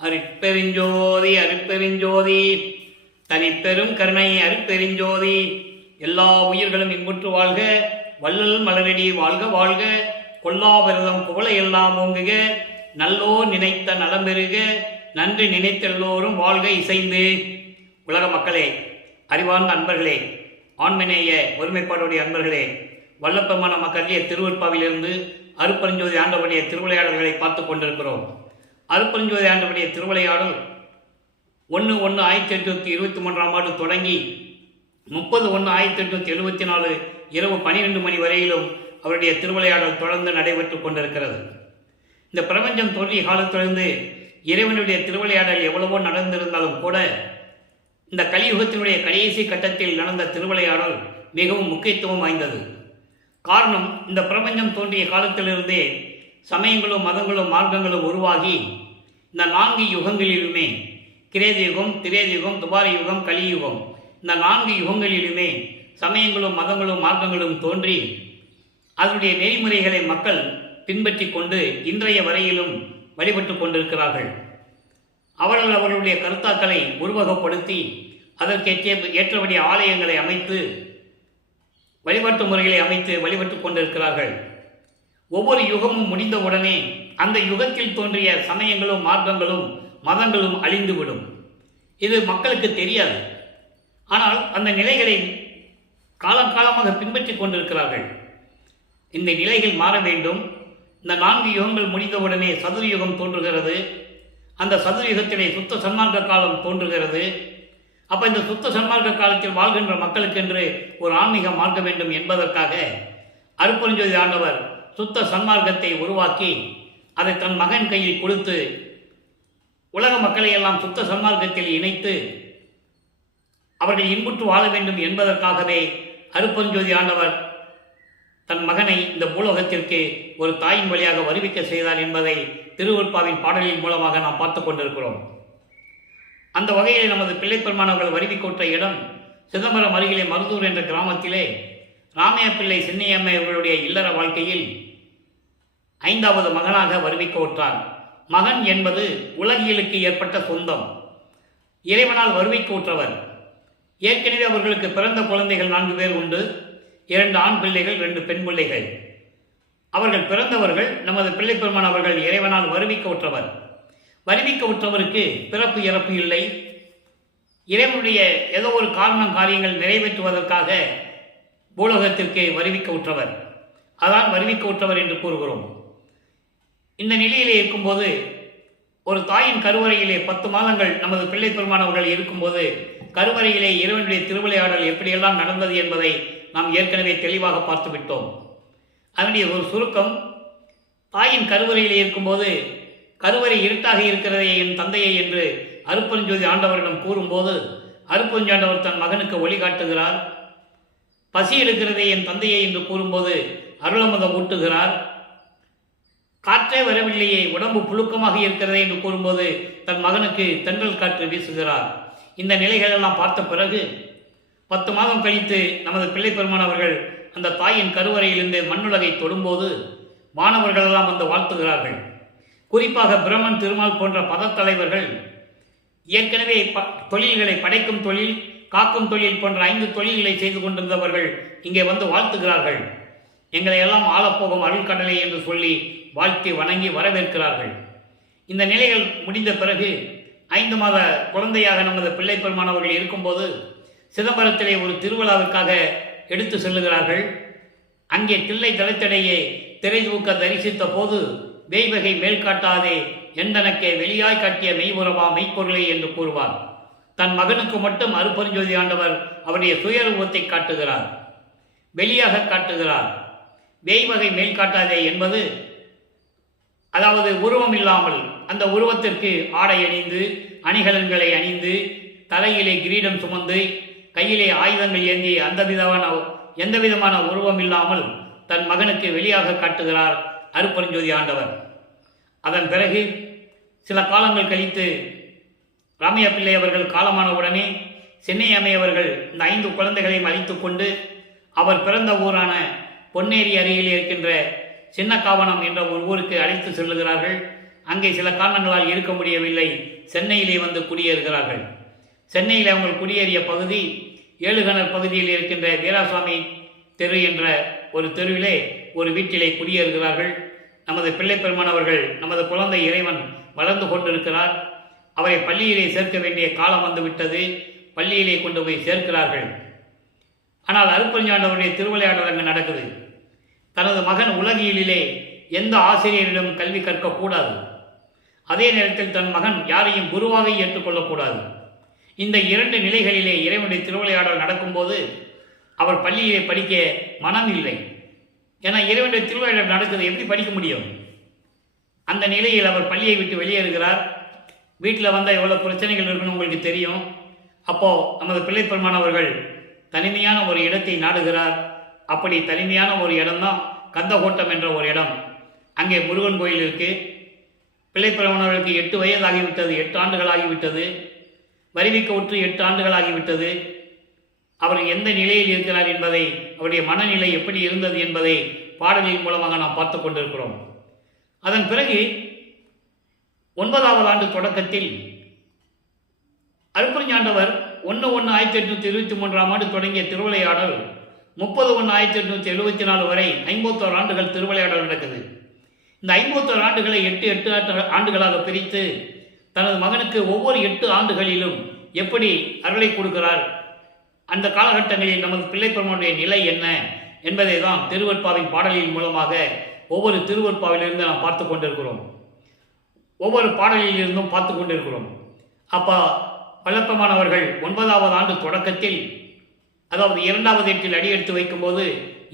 அருட்பெருஞ்சோதி அருட்பெருஞ்சோதி தனிப்பெரும் கருணை அருட்பெருஞ்சோதி. எல்லா உயிர்களும் இன்புற்று வாழ்க, வள்ளல் மலரடி வாழ்க வாழ்க, கொல்லாவிரதம் புகழ எல்லாம் ஓங்குக, நல்லோர் நினைத்த நலம் பெறுக, நன்றி நினைத்தெல்லோரும் வாழ்க இசைந்து. உலக மக்களே, அறிவார்ந்த அன்பர்களே, ஆண்மநேய ஒருமைப்பாடுடைய அன்பர்களே, வல்லப்பெருமான மக்களிய திருவருட்பாவிலிருந்து அருட்பெருஞ்சோதி ஆண்டவருடைய திருவிளையாடல்களை பார்த்து கொண்டிருக்கிறோம். அருட்பெருஞ்சோதி ஆண்டவருடைய திருவிளையாடல் 1/1/1823 ஆண்டு தொடங்கி 30/1/1874 இரவு 12 மணி வரையிலும் அவருடைய திருவிளையாடல் தொடர்ந்து நடைபெற்றுக் கொண்டிருக்கிறது. இந்த பிரபஞ்சம் தோன்றிய காலத்திலிருந்து இறைவனுடைய திருவிளையாடல் எவ்வளவோ நடந்திருந்தாலும் கூட இந்த கலியுகத்தினுடைய கடைசி கட்டத்தில் நடந்த திருவிளையாடல் மிகவும் முக்கியத்துவம் வாய்ந்தது. காரணம், இந்த பிரபஞ்சம் தோன்றிய காலத்திலிருந்தே சமயங்களும் மதங்களும் மார்க்கங்களும் உருவாகி இந்த 4 யுகங்களிலுமே, கிரேத யுகம், திரேத யுகம், துபார யுகம், கலியுகம், இந்த 4 யுகங்களிலுமே சமயங்களும் மதங்களும் மார்க்கங்களும் தோன்றி அதனுடைய நெறிமுறைகளை மக்கள் பின்பற்றி கொண்டு இன்றைய வரையிலும் வழிபட்டு கொண்டிருக்கிறார்கள். அவர்கள் அவர்களுடைய கருத்தாக்களை உருவகப்படுத்தி அதற்கு ஏற்றபடி ஆலயங்களை அமைத்து வழிபாட்டு முறைகளை அமைத்து வழிபட்டு கொண்டிருக்கிறார்கள். ஒவ்வொரு யுகமும் முடிந்தவுடனே அந்த யுகத்தில் தோன்றிய சமயங்களும் மார்க்கங்களும் மதங்களும் அழிந்துவிடும். இது மக்களுக்கு தெரியாது. ஆனால் அந்த நிலைகளை காலகாலமாக பின்பற்றி கொண்டிருக்கிறார்கள். இந்த நிலைகள் மாற வேண்டும். இந்த 4 யுகங்கள் முடிந்தவுடனே சதுர்யுகம் தோன்றுகிறது. அந்த சதுர்யுகத்திலே சுத்த சன்மார்க்க காலம் தோன்றுகிறது. அப்போ இந்த சுத்த சன்மார்க்க காலத்தில் வாழ்கின்ற மக்களுக்கென்று ஒரு ஆன்மீக மார்க்க வேண்டும் என்பதற்காக அருட்பெருஞ்சோதி ஆண்டவர் சுத்த சன்மார்க்கத்தை உருவாக்கி அதை தன் மகன் கையில் கொடுத்து உலக மக்களை எல்லாம் சுத்த சன்மார்க்கத்தில் இணைத்து அவர்கள் இன்புற்று வாழ வேண்டும் என்பதற்காகவே அருட்பெருஞ்சோதி ஆண்டவர் தன் மகனை இந்த பூலோகத்திற்கு ஒரு தாயின் வழியாக வருவிக்க செய்தார் என்பதை திருவருட்பாவின் பாடலின் மூலமாக நாம் பார்த்து கொண்டிருக்கிறோம். அந்த வகையில் நமது பிள்ளைப்பெருமானவர்கள் வருவிக்கோட்ட இடம் சிதம்பரம் அருகிலே மருதூர் என்ற கிராமத்திலே ராமையா பிள்ளை சின்னையம்மை அவர்களுடைய இல்லற வாழ்க்கையில் 5வது மகனாக வருவிக்கோற்றார். மகன் என்பது உலகியலுக்கு ஏற்பட்ட சொந்தம். இறைவனால் வருவிக்கோற்றவர். ஏற்கனவே அவர்களுக்கு பிறந்த குழந்தைகள் 4 பேர் உண்டு. 2 ஆண் பிள்ளைகள், 2 பெண் பிள்ளைகள். அவர்கள் பிறந்தவர்கள் நமது பிள்ளைப்பெருமான் அவர்கள் இறைவனால் வருவிக்கோற்றவர். வருவிக்கோற்றவருக்கு பிறப்பு இறப்பு இல்லை. இறைவனுடைய ஏதோ ஒரு காரியங்கள் நிறைவேற்றுவதற்காக பூலோகத்திற்கு வருவிக்க உற்றவர். அதான் வருவிக்க உற்றவர் என்று கூறுகிறோம். இந்த நிலையிலே இருக்கும்போது ஒரு தாயின் கருவறையிலே 10 மாதங்கள் நமது பிள்ளை பெருமானவர்கள் இருக்கும்போது கருவறையிலே இறைவனுடைய திருவிளையாடல் எப்படியெல்லாம் நடந்தது என்பதை நாம் ஏற்கனவே தெளிவாக பார்த்து விட்டோம். அதனுடைய ஒரு சுருக்கம், தாயின் கருவறையிலே இருக்கும்போது கருவறை இருட்டாக இருக்கிறதே என் தந்தையை என்று அருட்பெருஞ்சோதி ஆண்டவரிடம் கூறும்போது அருட்பெருஞ்சோதி ஆண்டவர் தன் மகனுக்கு வழிகாட்டுகிறார். பசி எடுக்கிறதே என் தந்தையை என்று கூறும்போது அருளமுதம் ஊட்டுகிறார். காற்றே வரவில்லையே, உடம்பு புழுக்கமாக இருக்கிறதே என்று கூறும்போது தன் மகனுக்கு தென்றல் காற்று வீசுகிறார். இந்த நிலைகளெல்லாம் பார்த்த பிறகு 10 மாதம் கழித்து நமது பிள்ளை பெருமான் அவர்கள் அந்த தாயின் கருவறையிலிருந்து மண்ணுலகை தொடும்போது மாணவர்களெல்லாம் வந்து வாழ்த்துகிறார்கள். குறிப்பாக பிரம்மன், திருமால் போன்ற பதத்தலைவர்கள் ஏற்கனவே தொழில்களை படைக்கும் தொழில், காக்கும் தொழில் போன்ற 5 தொழில்களை செய்து கொண்டிருந்தவர்கள் இங்கே வந்து வாழ்த்துகிறார்கள். எங்களை எல்லாம் ஆளப்போகும் அருள்கடலை என்று சொல்லி வாழ்த்தி வணங்கி வரவேற்கிறார்கள். இந்த நிலைகள் முடிந்த பிறகு 5 மாத குழந்தையாக நமது பிள்ளை பெருமானவர்கள் இருக்கும்போது சிதம்பரத்திலே ஒரு திருவிழாவிற்காக எடுத்து செல்லுகிறார்கள். அங்கே தில்லை தளத்திடையே திரை தூக்க தரிசித்த போது வேய்வகை மேல் காட்டாதே எந்தனக்கே வெளியாய் காட்டிய மெய்புறவா மெய்ப்பொருளை என்று கூறுவார். தன் மகனுக்கு மட்டும் அருட்பெருஞ்சோதி ஆண்டவர் அவருடைய சுயரூபத்தை காட்டுகிறார், வெளியாக காட்டுகிறார். வேய்வகை மேல் காட்டாதே என்பது அதாவது உருவம் இல்லாமல் அந்த உருவத்திற்கு ஆடை அணிந்து அணிகலன்களை அணிந்து தலையிலே கிரீடம் சுமந்து கையிலே ஆயுதங்கள் ஏந்தி எந்த விதமான உருவம் இல்லாமல் தன் மகனுக்கு வெளியாக காட்டுகிறார் அருட்பெருஞ்சோதி ஆண்டவர். அதன் பிறகு சில காலங்கள் கழித்து ராமையா பிள்ளை அவர்கள் காலமானவுடனே சின்னையம்மை அவர்கள் இந்த 5 குழந்தைகளையும் அழித்து கொண்டு அவர் பிறந்த ஊரான பொன்னேரி அருகில் இருக்கின்ற சின்னக்காவனம் என்ற ஒரு ஊருக்கு அழைத்து செல்லுகிறார்கள். அங்கே சில காரணங்களால் இருக்க முடியவில்லை. சென்னையிலே வந்து குடியேறுகிறார்கள். சென்னையில் அவங்கள் குடியேறிய பகுதி ஏழுகணர் பகுதியில் இருக்கின்ற வீராசாமி தெரு என்ற ஒரு தெருவிலே ஒரு வீட்டிலே குடியேறுகிறார்கள். நமது பிள்ளை பெருமான் அவர்கள், நமது குழந்தை இறைவன் வளர்ந்து கொண்டிருக்கிறார், அவரை பள்ளியிலே சேர்க்க வேண்டிய காலம் வந்துவிட்டது. பள்ளியிலே கொண்டு போய் சேர்க்கிறார்கள். ஆனால் அருட்பெருஞ்சாண்டவருடைய திருவிளையாடல் அங்கு நடக்குது. தனது மகன் உலகியலிலே எந்த ஆசிரியரிடம் கல்வி கற்கக்கூடாது. அதே நேரத்தில் தன் மகன் யாரையும் குருவாக ஏற்றுக்கொள்ளக்கூடாது. இந்த இரண்டு நிலைகளிலே இறைவனுடைய திருவிளையாடல் நடக்கும்போது அவர் பள்ளியிலே படிக்க மனம் இல்லை. ஏன்னா இறைவனுடைய திருவிளையாடல் நடக்குது, எப்படி படிக்க முடியும்? அந்த நிலையில் அவர் பள்ளியை விட்டு வெளியேறுகிறார். வீட்டில் வந்தால் எவ்வளோ பிரச்சனைகள் இருக்குன்னு உங்களுக்கு தெரியும். அப்போது நமது பிள்ளை பெருமான் அவர்கள் தனிமையான ஒரு இடத்தை நாடுகிறார். அப்படி தனிமையான ஒரு இடம்தான் கந்தகோட்டம் என்ற ஒரு இடம். அங்கே முருகன் கோயில் இருக்குது. பிள்ளை பெருமான் அவர்களுக்கு 8 வயதாகிவிட்டது, 8 ஆண்டுகள் ஆகிவிட்டது. வருவிக்க உற்று 8 ஆண்டுகள் ஆகிவிட்டது. அவர் எந்த நிலையில் இருக்கிறார் என்பதை, அவருடைய மனநிலை எப்படி இருந்தது என்பதை பாடலின் மூலமாக நாம் பார்த்து கொண்டிருக்கிறோம். அதன் பிறகு 9வது ஆண்டு தொடக்கத்தில் அருட்பெருஞ்சாண்டவர் 1/1/1823 ஆண்டு தொடங்கிய திருவிளையாடல் 30/1/1874 வரை 51 ஆண்டுகள் திருவிளையாடல் நடக்குது. இந்த 51 ஆண்டுகளை 8 ஆண்டுகளாக பிரித்து தனது மகனுக்கு ஒவ்வொரு 8 ஆண்டுகளிலும் எப்படி அருளை கொடுக்கிறார், அந்த காலகட்டங்களில் நமது பிள்ளை பெருமானுடைய நிலை என்ன என்பதை தான் திருவெட்பாவின் பாடலின் மூலமாக ஒவ்வொரு திருவெட்பாவிலிருந்து நாம் பார்த்து கொண்டிருக்கிறோம். ஒவ்வொரு பாடலிலிருந்தும் பார்த்து கொண்டிருக்கிறோம். அப்போ வல்லப்பெருமானவர்கள் 9வது ஆண்டு தொடக்கத்தில், அதாவது 2வது எட்டில் அடி எடுத்து வைக்கும்போது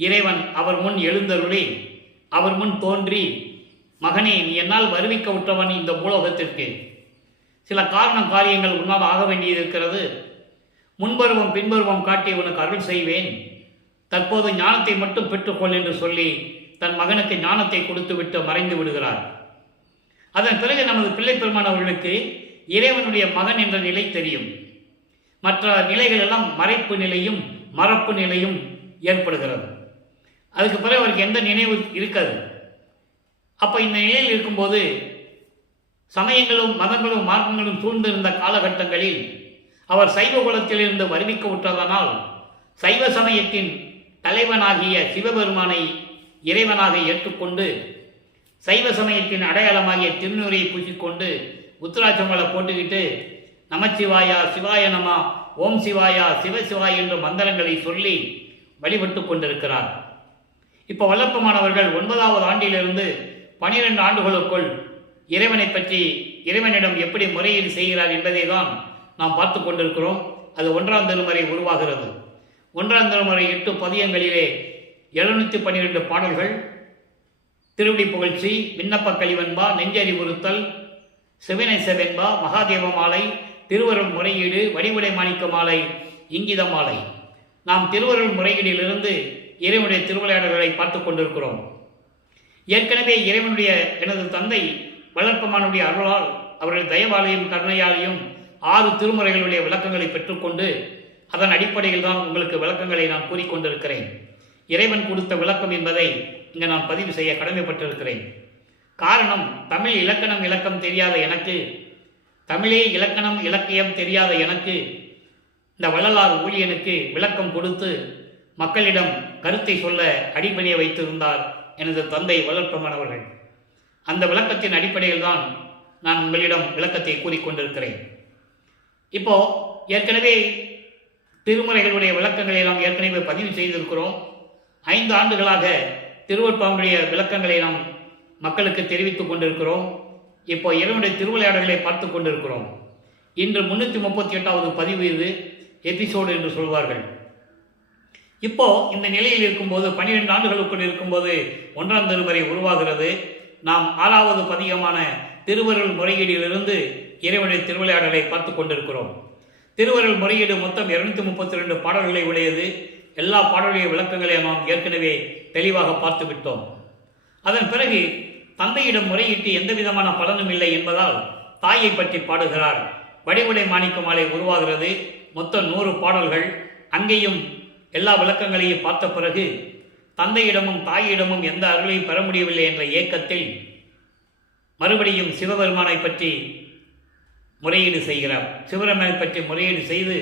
இறைவன் அவர் முன் எழுந்தருளி, அவர் முன் தோன்றி, மகனே, நீ என்னால் வருவிக்க உற்றவன் இந்த பூலோகத்திற்கு. சில காரியங்கள் உன்னால் ஆக வேண்டியது இருக்கிறது. முன்பருவம் பின்பருவம் காட்டி உனக்கு அருள் செய்வேன். தற்போது ஞானத்தை மட்டும் பெற்றுக்கொள் என்று சொல்லி தன் மகனுக்கு ஞானத்தை கொடுத்துவிட்டு மறைந்து விடுகிறார். அதன் பிறகு நமது பிள்ளை பெருமான் அவர்களுக்கு இறைவனுடைய மகன் என்ற நிலை தெரியும். மற்ற நிலைகள் எல்லாம் மறைப்பு நிலையும் மறப்பு நிலையும் ஏற்படுகிறது. அதுக்கு பிறகு அவருக்கு எந்த நினைவு இருக்காது. அப்போ இந்த நிலையில் இருக்கும்போது சமயங்களும் மதங்களும் மார்க்கங்களும் சூழ்ந்திருந்த காலகட்டங்களில் அவர் சைவ குலத்திலிருந்து வருவிக்க விட்டதனால் சைவ சமயத்தின் தலைவனாகிய சிவபெருமானை இறைவனாக ஏற்றுக்கொண்டு சைவ சமயத்தின் அடையாளமாகிய திருநூரை பூசிக்கொண்டு உத்திராட்சங்களை போட்டுக்கிட்டு நமச்சிவாயா, சிவாய நமா, ஓம் சிவாயா, சிவசிவாய் என்ற மந்திரங்களை சொல்லி வழிபட்டு கொண்டிருக்கிறார். இப்போ வல்லப்பெருமானவர்கள் 9வது ஆண்டிலிருந்து 12 ஆண்டுகளுக்குள் இறைவனை பற்றி, இறைவனிடம் எப்படி முறையீடு செய்கிறார் என்பதை தான் நாம் பார்த்து கொண்டிருக்கிறோம். அது 1ஆம் திருமுறை உருவாகிறது. 1ஆம் திருமுறை 8 பதியங்களிலே 712 பாடல்கள், திருவடி புகழ்ச்சி, விண்ணப்ப கலிவென்பா, நெஞ்சறிவுறுத்தல், செவினை செவென்பா, மகாதேவ மாலை, திருவருள் முறையீடு, வடிவுடை மாணிக்க மாலை, இங்கித மாலை. நாம் திருவருள் முறையீடிலிருந்து இறைவனுடைய திருவிளையாடல்களை பார்த்து கொண்டிருக்கிறோம். ஏற்கனவே இறைவனுடைய எனது தந்தை வளர்ப்பமானுடைய அருளால், அவருடைய தயவாலையும் கருணையாலையும் 6 திருமுறைகளுடைய விளக்கங்களை பெற்றுக்கொண்டு அதன் அடிப்படையில் தான் உங்களுக்கு விளக்கங்களை நான் கூறிக்கொண்டிருக்கிறேன். இறைவன் கொடுத்த விளக்கம் என்பதை இங்கே நான் பதிவு செய்ய கடமைப்பட்டிருக்கிறேன். காரணம், தமிழ் இலக்கணம் தெரியாத எனக்கு, தமிழே இலக்கணம் இலக்கியம் தெரியாத எனக்கு, இந்த வள்ளலார் ஊழியனுக்கு விளக்கம் கொடுத்து மக்களிடம் கருத்தை சொல்ல அடிப்பணிய வைத்திருந்தார் எனது தந்தை வளர்ப்பமன் அவர்கள். அந்த விளக்கத்தின் அடிப்படையில் தான் நான் உங்களிடம் விளக்கத்தை கூறிக்கொண்டிருக்கிறேன். இப்போ ஏற்கனவே திருமுறைகளுடைய விளக்கங்களை நாம் ஏற்கனவே பதிவு செய்திருக்கிறோம். 5 ஆண்டுகளாக திருவெட்பாவுடைய விளக்கங்களை நாம் மக்களுக்கு தெரிவித்துக் கொண்டிருக்கிறோம். இப்போ இறைவனுடைய திருவிளையாடல்களை பார்த்து கொண்டிருக்கிறோம். இன்று 338வது பதிவு, இது எபிசோடு என்று சொல்வார்கள். இப்போ இந்த நிலையில் இருக்கும்போது 12 ஆண்டுகளுக்குள் இருக்கும்போது 1ஆம் திருமுறை உருவாகிறது. நாம் 6வது பதிகமான திருவருள் முறையீடிலிருந்து இறைவனுடைய திருவிளையாடலை பார்த்து கொண்டிருக்கிறோம். திருவருள் முறையீடு மொத்தம் 232 பாடல்களை உடையது. எல்லா பாடலுடைய விளக்கங்களை நாம் ஏற்கனவே தெளிவாக பார்த்து விட்டோம். அதன் பிறகு தந்தையிடம் முறையிட்டு எந்த விதமான பலனும் இல்லை என்பதால் தாயை பற்றி பாடுகிறார். வடிவுடை மாணிக்க மாலை உருவாகிறது. மொத்தம் 100 பாடல்கள். அங்கேயும் எல்லா விளக்கங்களையும் பார்த்த பிறகு தந்தையிடமும் தாயிடமும் எந்த அருளையும் பெற முடியவில்லை என்ற ஏக்கத்தில் மறுபடியும் சிவபெருமானை பற்றி முறையீடு செய்கிறார். சிவபெருமானை பற்றி முறையீடு செய்து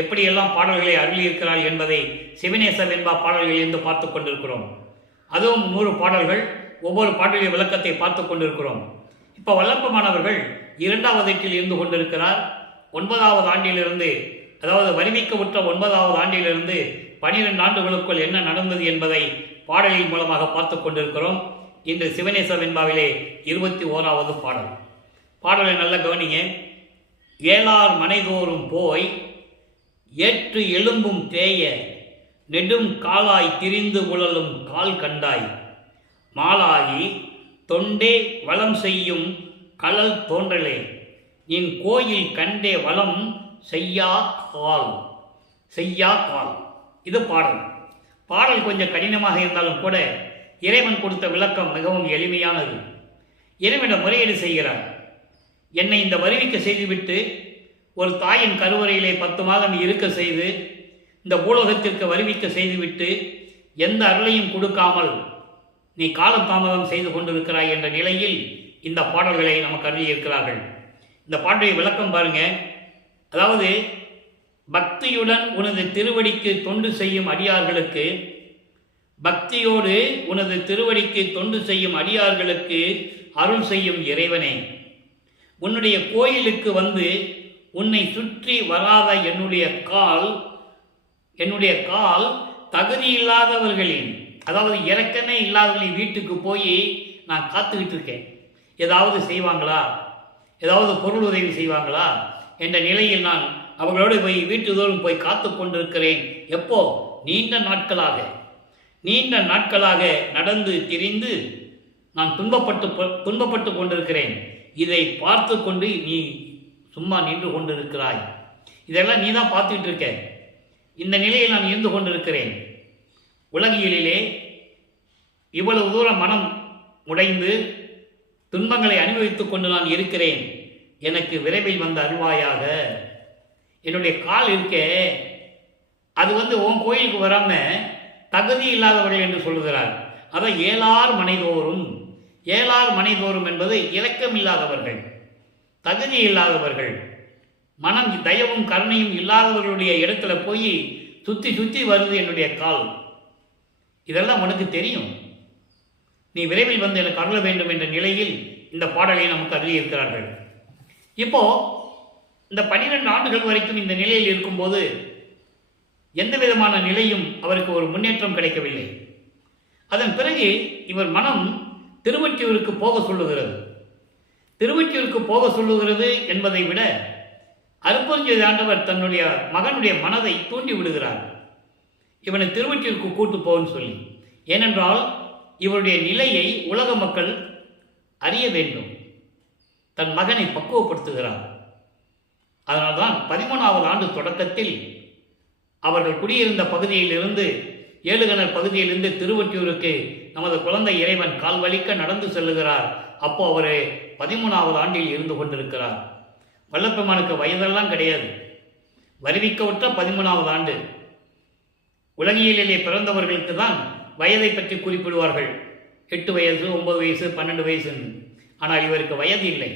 எப்படியெல்லாம் பாடல்களை அருளியிருக்கிறார் என்பதை சிவநேச வெண்பா பாடல்களிலிருந்து பார்த்து கொண்டிருக்கிறோம். அதுவும் 100 பாடல்கள், ஒவ்வொரு பாடலின் விளக்கத்தை பார்த்து கொண்டிருக்கிறோம். இப்போ வல்லப்பமானவர்கள் 2வது எட்டில் இருந்து கொண்டிருக்கிறார். 9வது ஆண்டிலிருந்து, அதாவது வரிமிக்க உற்ற 9வது ஆண்டிலிருந்து 12 ஆண்டுகளுக்குள் என்ன நடந்தது என்பதை பாடலின் மூலமாக பார்த்து கொண்டிருக்கிறோம். இன்று சிவநேச வெண்பாவிலே 21வது பாடல். பாடலை நல்ல கவனிங்க. ஏலார் மனைதோறும் போய் ஏற்று எலும்பும் தேய நெடும் காலாய் திரிந்து உழலும் கால் கண்டாய் மாலாகி தொண்டே வளம் செய்யும் கழல் தோன்றலே என் கோயில் கண்டே வளம் செய்யா கால். இது பாடல். பாடல் கொஞ்சம் கடினமாக இருந்தாலும் கூட இறைவன் கொடுத்த விளக்கம் மிகவும் எளிமையானது. இறைவனிடம் முறையீடு செய்கிறார். என்னை இந்த வருவிக்க செய்துவிட்டு ஒரு தாயின் கருவறையிலே 10 மாதம் இருக்க செய்து இந்த பூலோகத்திற்கு வருவிக்க செய்துவிட்டு எந்த அருளையும் கொடுக்காமல் நீ காலதாமதம் செய்து கொண்டிருக்கிறாய் என்ற நிலையில் இந்த பாடல்களை நமக்கு அருளியிருக்கிறார்கள். இந்த பாடலை விளக்கம் பாருங்க. அதாவது பக்தியுடன் உனது திருவடிக்கு தொண்டு செய்யும் அடியார்களுக்கு, பக்தியோடு உனது திருவடிக்கு தொண்டு செய்யும் அடியார்களுக்கு அருள் செய்யும் இறைவனே, உன்னுடைய கோயிலுக்கு வந்து உன்னை சுற்றி வராத என்னுடைய கால் தகுதியில்லாதவர்களின், அதாவது இறக்கமே இல்லாதவர்களின் வீட்டுக்கு போய் நான் காத்துக்கிட்டு இருக்கேன். ஏதாவது செய்வாங்களா, ஏதாவது பொருள் உதவி செய்வாங்களா என்ற நிலையில் நான் அவர்களோடு போய் வீட்டுதோறும் போய் காத்து கொண்டிருக்கிறேன். எப்போ? நீண்ட நாட்களாக நடந்து திரிந்து நான் துன்பப்பட்டு கொண்டிருக்கிறேன். இதை பார்த்து கொண்டு நீ சும்மா நின்று கொண்டிருக்கிறாய். இதெல்லாம் நீ தான் பார்த்துட்டு இருக்க. இந்த நிலையில் நான் இருந்து கொண்டிருக்கிறேன். உலகியலிலே இவ்வளவு தூரம் மனம் உடைந்து துன்பங்களை அனுபவித்துக் கொண்டு நான் இருக்கிறேன். எனக்கு விரைவில் வந்து அருள்வாயாக. என்னுடைய கால் இருக்கே, அது உன் கோயிலுக்கு வராம தகுதி இல்லாதவர்கள் என்று சொல்லுகிறார். அதான் ஏலார் மனைதோறும் என்பது இரக்கம் இல்லாதவர்கள், தகுதி இல்லாதவர்கள், மனம் தயவும் கருணையும் இல்லாதவர்களுடைய இடத்துல போய் சுத்தி வருது என்னுடைய கால். இதெல்லாம் உனக்கு தெரியும். நீ விரைவில் வந்து எனக்கு அருள வேண்டும் என்ற நிலையில் இந்த பாடலை நமக்கு அருளியிருக்கிறார்கள். இப்போ இந்த 12 ஆண்டுகள் வரைக்கும் இந்த நிலையில் இருக்கும்போது எந்த விதமான நிலையும் அவருக்கு ஒரு முன்னேற்றம் கிடைக்கவில்லை. அதன் பிறகு இவர் மனம் திருவொற்றியூருக்கு போக சொல்லுகிறது. திருவொற்றியூருக்கு போக சொல்லுகிறது என்பதை விட அருட்பெருஞ்சோதி ஆண்டவர் தன்னுடைய மகனுடைய மனதை தூண்டி விடுகிறார். இவனை திருவொற்றியூருக்கு கூட்டு போன்னு சொல்லி. ஏனென்றால் இவருடைய நிலையை உலக மக்கள் அறிய வேண்டும். தன் மகனை பக்குவப்படுத்துகிறார். அதனால்தான் 13வது ஆண்டு தொடக்கத்தில் அவர்கள் குடியிருந்த பகுதியிலிருந்து, ஏழுகணர் பகுதியிலிருந்து திருவொற்றியூருக்கு நமது குழந்தை இறைவன் கால் வலிக்க நடந்து செல்லுகிறார். அப்போ அவர் 13வது ஆண்டில் இருந்து கொண்டிருக்கிறார். வல்லப்பெருமானுக்கு வயதெல்லாம் கிடையாது. வருவிக்க விட்ட 13வது ஆண்டு. உலகியலிலே பிறந்தவர்களுக்கு தான் வயதை பற்றி குறிப்பிடுவார்கள். 8 வயசு, 9 வயசு, 12 வயசுன்னு. ஆனால் இவருக்கு வயது இல்லை.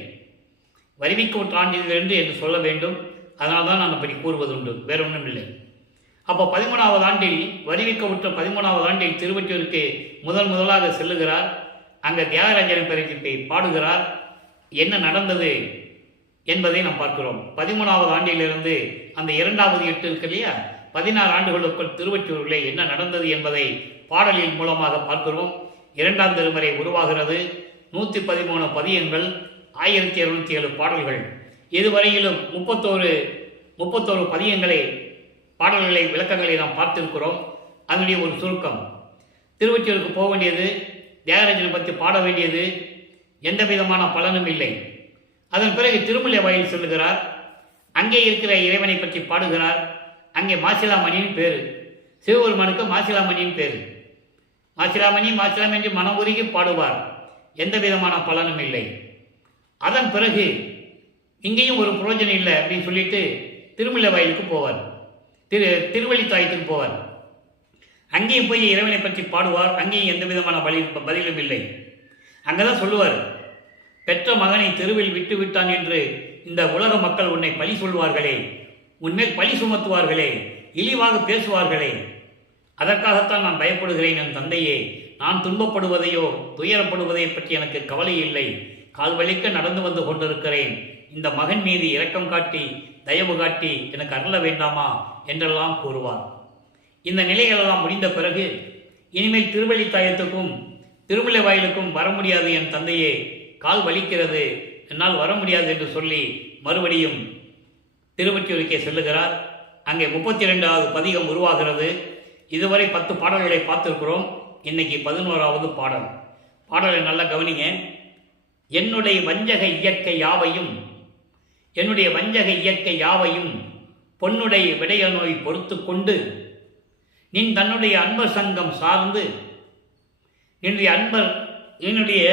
வருவிக்க விட்ட ஆண்டிலிருந்து என்று சொல்ல வேண்டும். அதனால்தான் நான் அப்படி கூறுவதுண்டு, வேற ஒன்றும் இல்லை. அப்போ 13வது ஆண்டில், வருவிக்க விட்ட 13வது ஆண்டில் திருவொற்றியூருக்கு முதலாக செல்லுகிறார். அங்கே தியாகராஜனை பற்றி பாடுகிறார். என்ன நடந்தது என்பதை நாம் பார்க்கிறோம். 13வது ஆண்டிலிருந்து அந்த 2வது எட்டு இருக்கு இல்லையா, 16 ஆண்டுகளுக்குள் திருவொற்றியூரிலே என்ன நடந்தது என்பதை பாடலின் மூலமாக பார்க்கிறோம். 2ஆம் திருமுறை உருவாகிறது. 113 பதியங்கள், 1207 பாடல்கள். இதுவரையிலும் 31 பதியங்களை, பாடல்களை, விளக்கங்களை நாம் பார்த்திருக்கிறோம். அதனுடைய ஒரு சுருக்கம். திருவொற்றியூருக்கு போக வேண்டியது, தியாகராஜனை பற்றி பாட வேண்டியது, எந்த விதமான பலனும் இல்லை. அதன் பிறகு திருமலை வாயில் செல்லுகிறார். அங்கே இருக்கிற இறைவனை பற்றி பாடுகிறார். அங்கே மாசிலாமணியின் பேர், சிவபெருமானுக்கு மாசிலாமணியின் பேர். மாசிலாமணி என்று மனம் உருகி பாடுவார். எந்த விதமான பலனும் இல்லை. அதன் பிறகு இங்கேயும் ஒரு பிரயோஜனம் இல்லை அப்படின்னு சொல்லிட்டு திருமலை வாயிலுக்கு போவார். திருவள்ளித்தாயத்துக்கு போவார். அங்கேயும் போய் இறைவனை பற்றி பாடுவார். அங்கேயும் எந்த விதமான பதிலும் இல்லை. அங்கே தான் சொல்லுவார், பெற்ற மகனை தெருவில் விட்டு விட்டான் என்று இந்த உலக மக்கள் உன்னை பழி சொல்வார்களே, உன்மேல் பழி சுமத்துவார்களே, இழிவாக பேசுவார்களே. அதற்காகத்தான் நான் பயப்படுகிறேன் என் தந்தையே. நான் துன்பப்படுவதையோ துயரப்படுவதை பற்றி எனக்கு கவலை இல்லை. கால்வழிக்க நடந்து வந்து கொண்டிருக்கிறேன். இந்த மகன் மீது இரக்கம் காட்டி தயவு காட்டி எனக்கு அருள வேண்டாமா என்றெல்லாம் கூறுவார். இந்த நிலைகளெல்லாம் முடிந்த பிறகு இனிமேல் திருவள்ளித்தாயத்துக்கும் திருமலை வாயிலுக்கும் வர முடியாது என் தந்தையே, கால் வலிக்கிறது, என்னால் வர முடியாது என்று சொல்லி மறுபடியும் திருவொற்றியூருக்கே செல்லுகிறார். அங்கே 32வது பதிகம் உருவாகிறது. இதுவரை 10 பாடல்களை பார்த்துருக்கிறோம். இன்னைக்கு 11வது பாடல். பாடலை நல்லா கவனிங்க. என்னுடைய வஞ்சக இயற்கை யாவையும் பொன்னுடைய விடய நோய் பொறுத்து கொண்டு நின் தன்னுடைய அன்பர் சங்கம் சார்ந்து என்னுடைய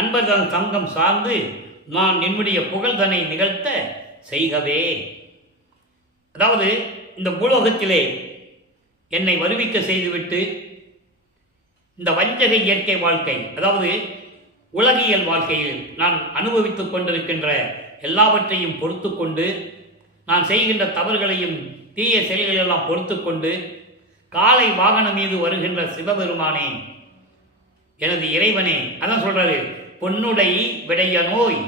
அன்பர் சங்கம் சார்ந்து நான் என்னுடைய புகழ்தனை நிகழ்த்த செய்கவே. அதாவது இந்த பூலோகத்திலே என்னை வருவிக்க செய்துவிட்டு இந்த வஞ்சக இயற்கை வாழ்க்கை, அதாவது உலகியல் வாழ்க்கையில் நான் அனுபவித்துக் கொண்டிருக்கின்ற எல்லாவற்றையும் பொறுத்து கொண்டு, நான் செய்கின்ற தவறுகளையும் தீய செயல்களெல்லாம் பொறுத்து கொண்டு, காலை வாகனம் மீது வருகின்ற சிவபெருமானே, எனது இறைவனே, அதான் சொல்றாரு, பொன்னுடை விடைய நோய்.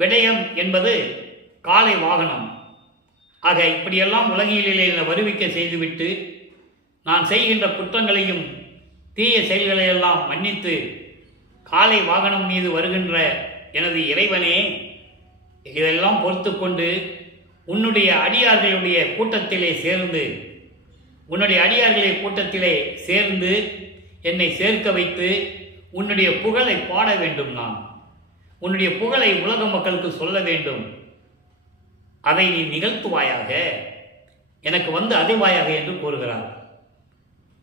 விடயம் என்பது காலை வாகனம். ஆக இப்படியெல்லாம் உலகியலிலே என்னை வருவிக்க செய்துவிட்டு நான் செய்கின்ற குற்றங்களையும் தீய செயல்களையெல்லாம் மன்னித்து காலை வாகனம் மீது வருகின்ற எனது இறைவனே, இதெல்லாம் பொறுத்து கொண்டு உன்னுடைய அடியார்களுடைய கூட்டத்திலே சேர்ந்து என்னை சேர்க்க வைத்து உன்னுடைய புகழை பாட வேண்டும். நான் உன்னுடைய புகழை உலக மக்களுக்கு சொல்ல வேண்டும். அதை நீ நிகழ்த்துவாயாக, எனக்கு வந்து அதிர்வாயாக என்று கூறுகிறார்.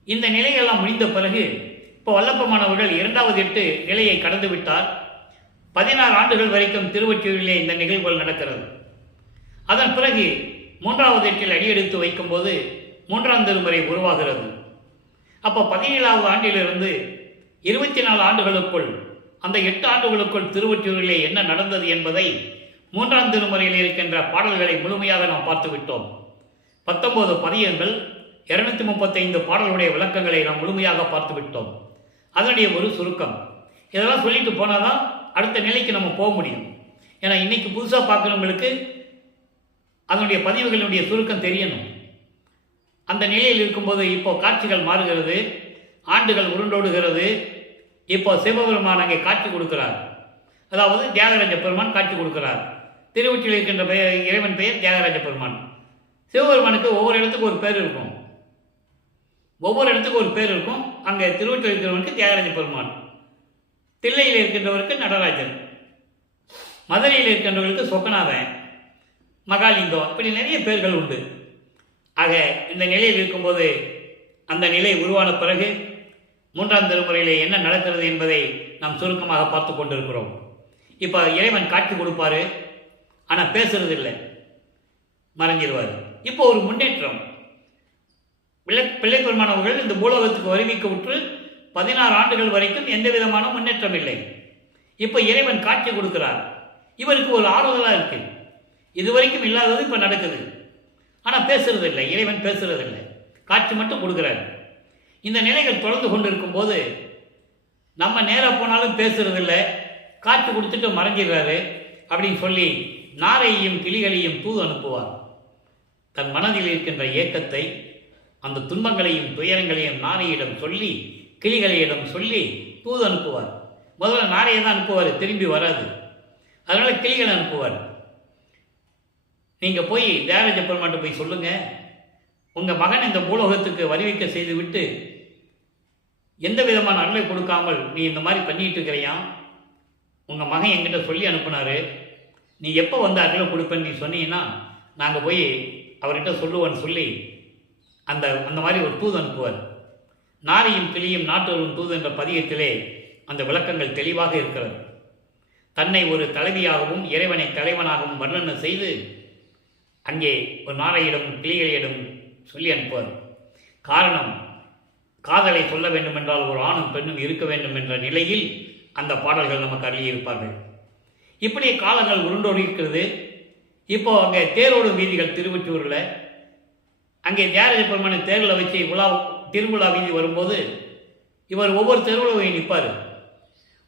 இந்த நிலையெல்லாம் முடிந்த பிறகு இப்போ வல்லப்பமானவர்கள் 2வது 8 நிலையை கடந்து விட்டார். 16 ஆண்டுகள் வரைக்கும் திருவொற்றியூரிலே இந்த நிகழ்வுகள் நடக்கிறது. அதன் பிறகு 3வது 8 அடியெடுத்து வைக்கும்போது 3ஆம் திருமுறை உருவாகிறது. அப்போ 17வது ஆண்டிலிருந்து 24 ஆண்டுகளுக்குள், அந்த 8 ஆண்டுகளுக்குள் திருவொற்றியூரிலே என்ன நடந்தது என்பதை 3ஆம் திருமுறையில் இருக்கின்ற பாடல்களை முழுமையாக நாம் பார்த்துவிட்டோம். 19 பதியங்கள், 235 பாடல்களுடைய விளக்கங்களை நாம் முழுமையாக பார்த்துவிட்டோம். அதனுடைய ஒரு சுருக்கம். இதெல்லாம் சொல்லிட்டு போனால் தான் அடுத்த நிலைக்கு நம்ம போக முடியும். ஏன்னா இன்னைக்கு புதுசாக பார்க்குறவங்களுக்கு அதனுடைய பதிவுகளுடைய சுருக்கம் தெரியணும். அந்த நிலையில் இருக்கும்போது இப்போ காட்சிகள் மாறுகிறது, ஆண்டுகள் உருண்டோடுகிறது. இப்போ சிவபெருமான் அங்கே காட்சி கொடுக்கிறார். அதாவது தியாகராஜ பெருமான் காட்சி கொடுக்கிறார். திருவொற்றியில் இருக்கின்ற இறைவன் பெயர் தியாகராஜ பெருமான். சிவபெருமானுக்கு ஒவ்வொரு இடத்துக்கு ஒரு பேர் இருக்கும். அங்கே திருவொற்றியில் இருக்கிறவனுக்கு தியாகராஜ பெருமான், தில்லையில் இருக்கின்றவருக்கு நடராஜன், மதுரையில் இருக்கின்றவர்களுக்கு சொக்கநாதன், மகாலிங்கம், இப்படி நிறைய பேர்கள் உண்டு. ஆக இந்த நிலையில் இருக்கும்போது அந்த நிலை உருவான பிறகு 3ஆம் திருமுறையிலே என்ன நடக்கிறது என்பதை நாம் சுருக்கமாக பார்த்து கொண்டிருக்கிறோம். இப்போ இறைவன் காட்சி கொடுப்பாரு, ஆனால் பேசுறது இல்லை, மறைஞ்சிருவார். இப்போ ஒரு முன்னேற்றம். பிள்ளை பெருமானவர்கள் இந்த பூலோகத்துக்கு வருவிக்க விட்டு 16 ஆண்டுகள் வரைக்கும் எந்த விதமான முன்னேற்றம் இல்லை. இப்போ இறைவன் காட்சி கொடுக்கிறார். இவருக்கு ஒரு ஆறுதலாக இருக்கு. இதுவரைக்கும் இல்லாதது இப்போ நடக்குது. ஆனால் பேசுறது இல்லை, இறைவன் பேசுறது இல்லை, காட்சி மட்டும் கொடுக்குறாரு. இந்த நிலைகள் தொடர்ந்து கொண்டிருக்கும் போது நம்ம நேராக போனாலும் பேசுறது இல்லை, காட்சி கொடுத்துட்டு மறைஞ்சிடுறாரு அப்படின்னு சொல்லி நாரையையும் கிளிகளையும் தூது அனுப்புவார். தன் மனதில் இருக்கின்ற ஏக்கத்தை, அந்த துன்பங்களையும் துயரங்களையும் நாரையிடம் சொல்லி கிளிகளிடம் சொல்லி தூது அனுப்புவார். முதல்ல நாரையை தான் அனுப்புவார், திரும்பி வராது. அதனால கிளிகளை அனுப்புவார். நீங்கள் போய் தியாகராஜ பெருமான்ட்ட போய் சொல்லுங்க, உங்கள் மகன் இந்த பூலோகத்துக்கு வருவிக்க செய்து விட்டு எந்த விதமான அருளை கொடுக்காமல் நீ இந்த மாதிரி பண்ணிட்டு இருக்கிறியா, உங்கள் மகன் என்கிட்ட சொல்லி அனுப்புனாரு, நீ எப்போ வந்து அருளை கொடுப்பேன்னு நீ சொன்னீங்கன்னா நாங்கள் போய் அவர்கிட்ட சொல்லுவோன்னு சொல்லி அந்த மாதிரி ஒரு தூது அனுப்புவார். நாரியும் கிளியும் நாட்டொருவன் தூது என்ற பதியத்திலே அந்த விளக்கங்கள் தெளிவாக இருக்கிறது. தன்னை ஒரு தலைவியாகவும் இறைவனை தலைவனாகவும் வர்ணனை செய்து அங்கே ஒரு நாரையிடம் கிளிகளிடம் சொல்லி அனுப்புவார். காரணம், காதலை சொல்ல வேண்டுமென்றால் ஒரு ஆணும் பெண்ணும் இருக்க வேண்டும் என்ற நிலையில் அந்த பாடல்கள் நமக்கு அருளியிருப்பார்கள். இப்படி காலங்கள் உருண்டோடிக்கிறது. இப்போ அங்கே தேரோடும் வீதிகள் திருவொற்றியூரில் அங்கே தியாகராஜ பெருமானை தேரில் வச்சு திருவிழா வீதி வரும்போது இவர் ஒவ்வொரு தெருவில் போய் நிற்பார்.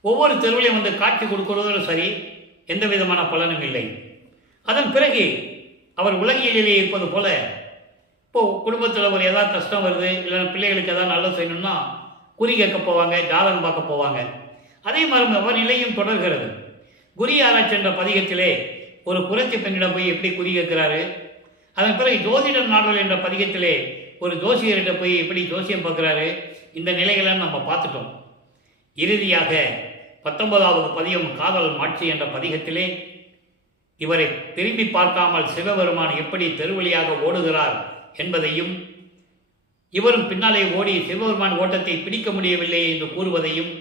ஒவ்வொரு தெருவிலையும் வந்து காட்சி கொடுக்கிறதும் சரி, எந்த விதமான பலனும் இல்லை. அதன் பிறகு அவர் உலகியலிலே இருப்பது போல இப்போது குடும்பத்தில் ஒரு ஏதாவது கஷ்டம் வருது, இல்லை பிள்ளைகளுக்கு ஏதாவது நல்லது செய்யணும்னா குறி கேட்க போவாங்க, ஜாதகம் பார்க்க போவாங்க. அதே மாதிரி அவர் நிலையும் தொடர்கிறது. குறி ஆராய்ச்சி என்ற பதிகத்திலே ஒரு புரட்சி பெண்ணிடம் போய் எப்படி குறி கேட்கிறாரு. அதன் பிறகு ஜோதிடம் நாடல் என்ற பதிகத்திலே ஒரு ஜோசியர்கிட்ட போய் எப்படி ஜோசியம் பார்க்குறாரு. இந்த நிலைகளை நம்ம பார்த்துட்டோம். இறுதியாக 19வது பதிகம் காதல் மாட்சி என்ற பதிகத்திலே இவரை திரும்பி பார்க்காமல் சிவபெருமான் எப்படி தெருவழியாக ஓடுகிறார் என்பதையும், இவரும் பின்னாலே ஓடி சிவபெருமான் ஓட்டத்தை பிடிக்க முடியவில்லை என்று கூறுவதையும்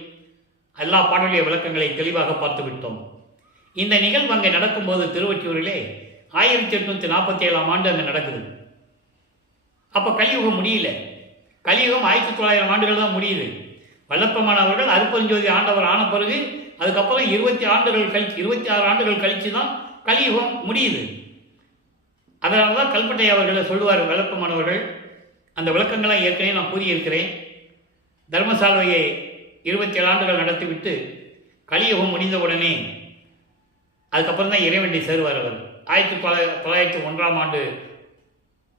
எல்லா பாடலிய விளக்கங்களை தெளிவாக பார்த்து விட்டோம். இந்த நிகழ்வு அங்கே நடக்கும்போது திருவொற்றியூரிலே 1847ஆம் ஆண்டு அங்கே நடக்குது. அப்போ கலியுகம் முடியல. கலியுகம் 1900 ஆண்டுகள் தான் முடியுது. வல்லப்பமானவர்கள் அருப்பெருஞ்சோதி ஆண்டவர் ஆன பிறகு அதுக்கப்புறம் 26 ஆண்டுகள் கழித்து தான் கலியுகம் முடியுது. அதனால தான் கல்பட்டை அவர்களை சொல்லுவார் வல்லப்பமானவர்கள். அந்த விளக்கங்களை ஏற்கனவே நான் கூறியிருக்கிறேன். தர்மசாலையை 27 ஆண்டுகள் நடத்திவிட்டு கலியுகம் முடிந்தவுடனே அதுக்கப்புறம் தான் இறைவண்டி சேருவார். அவர் 1901ஆம் ஆண்டு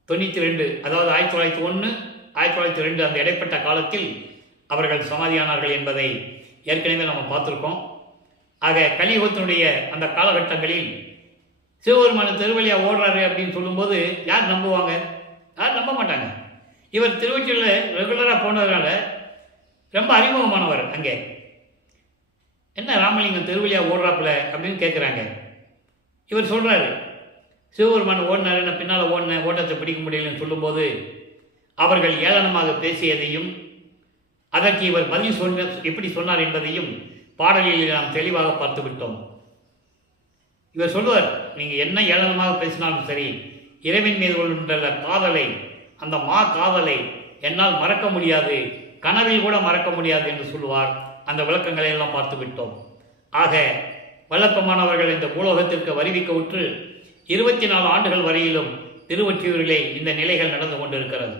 92, அதாவது 1901 1902 அந்த இடைப்பட்ட காலத்தில் அவர்கள் சமாதியானார்கள் என்பதை ஏற்கனவே நம்ம பார்த்துருக்கோம். ஆக கலியுகத்தினுடைய அந்த காலகட்டங்களில் சிவபெருமான திருவழியாக ஓடுறாரு அப்படின்னு சொல்லும்போது யார் நம்புவாங்க? யார் நம்ப மாட்டாங்க. இவர் திருவொற்றியூரில் ரெகுலராக போனதுனால ரொம்ப அறிமுகமானவர். அங்கே என்ன ராமலிங்கம் திருவழியாக ஓடுறாப்புல அப்படின்னு கேட்குறாங்க. இவர் சொல்கிறாரு, சிவபெருமான் ஓடினாரு, நான் பின்னால் ஓடினேன், ஓட்டத்தை பிடிக்க முடியலன்னு சொல்லும்போது அவர்கள் ஏளனமாக பேசியதையும் அதற்கு இவர் பதில் எப்படி சொன்னார் என்பதையும் பாடலில் நாம் தெளிவாக பார்த்து விட்டோம். இவர் சொல்லுவார், நீங்கள் என்ன ஏளனமாக பேசினாலும் சரி, இறைவன் மீது கொண்டுள்ள காதலை, அந்த காதலை என்னால் மறக்க முடியாது, கனவில் கூட மறக்க முடியாது என்று சொல்லுவார். அந்த விளக்கங்களை எல்லாம் பார்த்து விட்டோம். ஆக வல்லப்பமானவர்கள் இந்த பூலோகத்திற்கு வருவிக்க உற்று 24 ஆண்டுகள் வரையிலும் திருவொற்றியூரிலே இந்த நிலைகள் நடந்து கொண்டிருக்கிறது.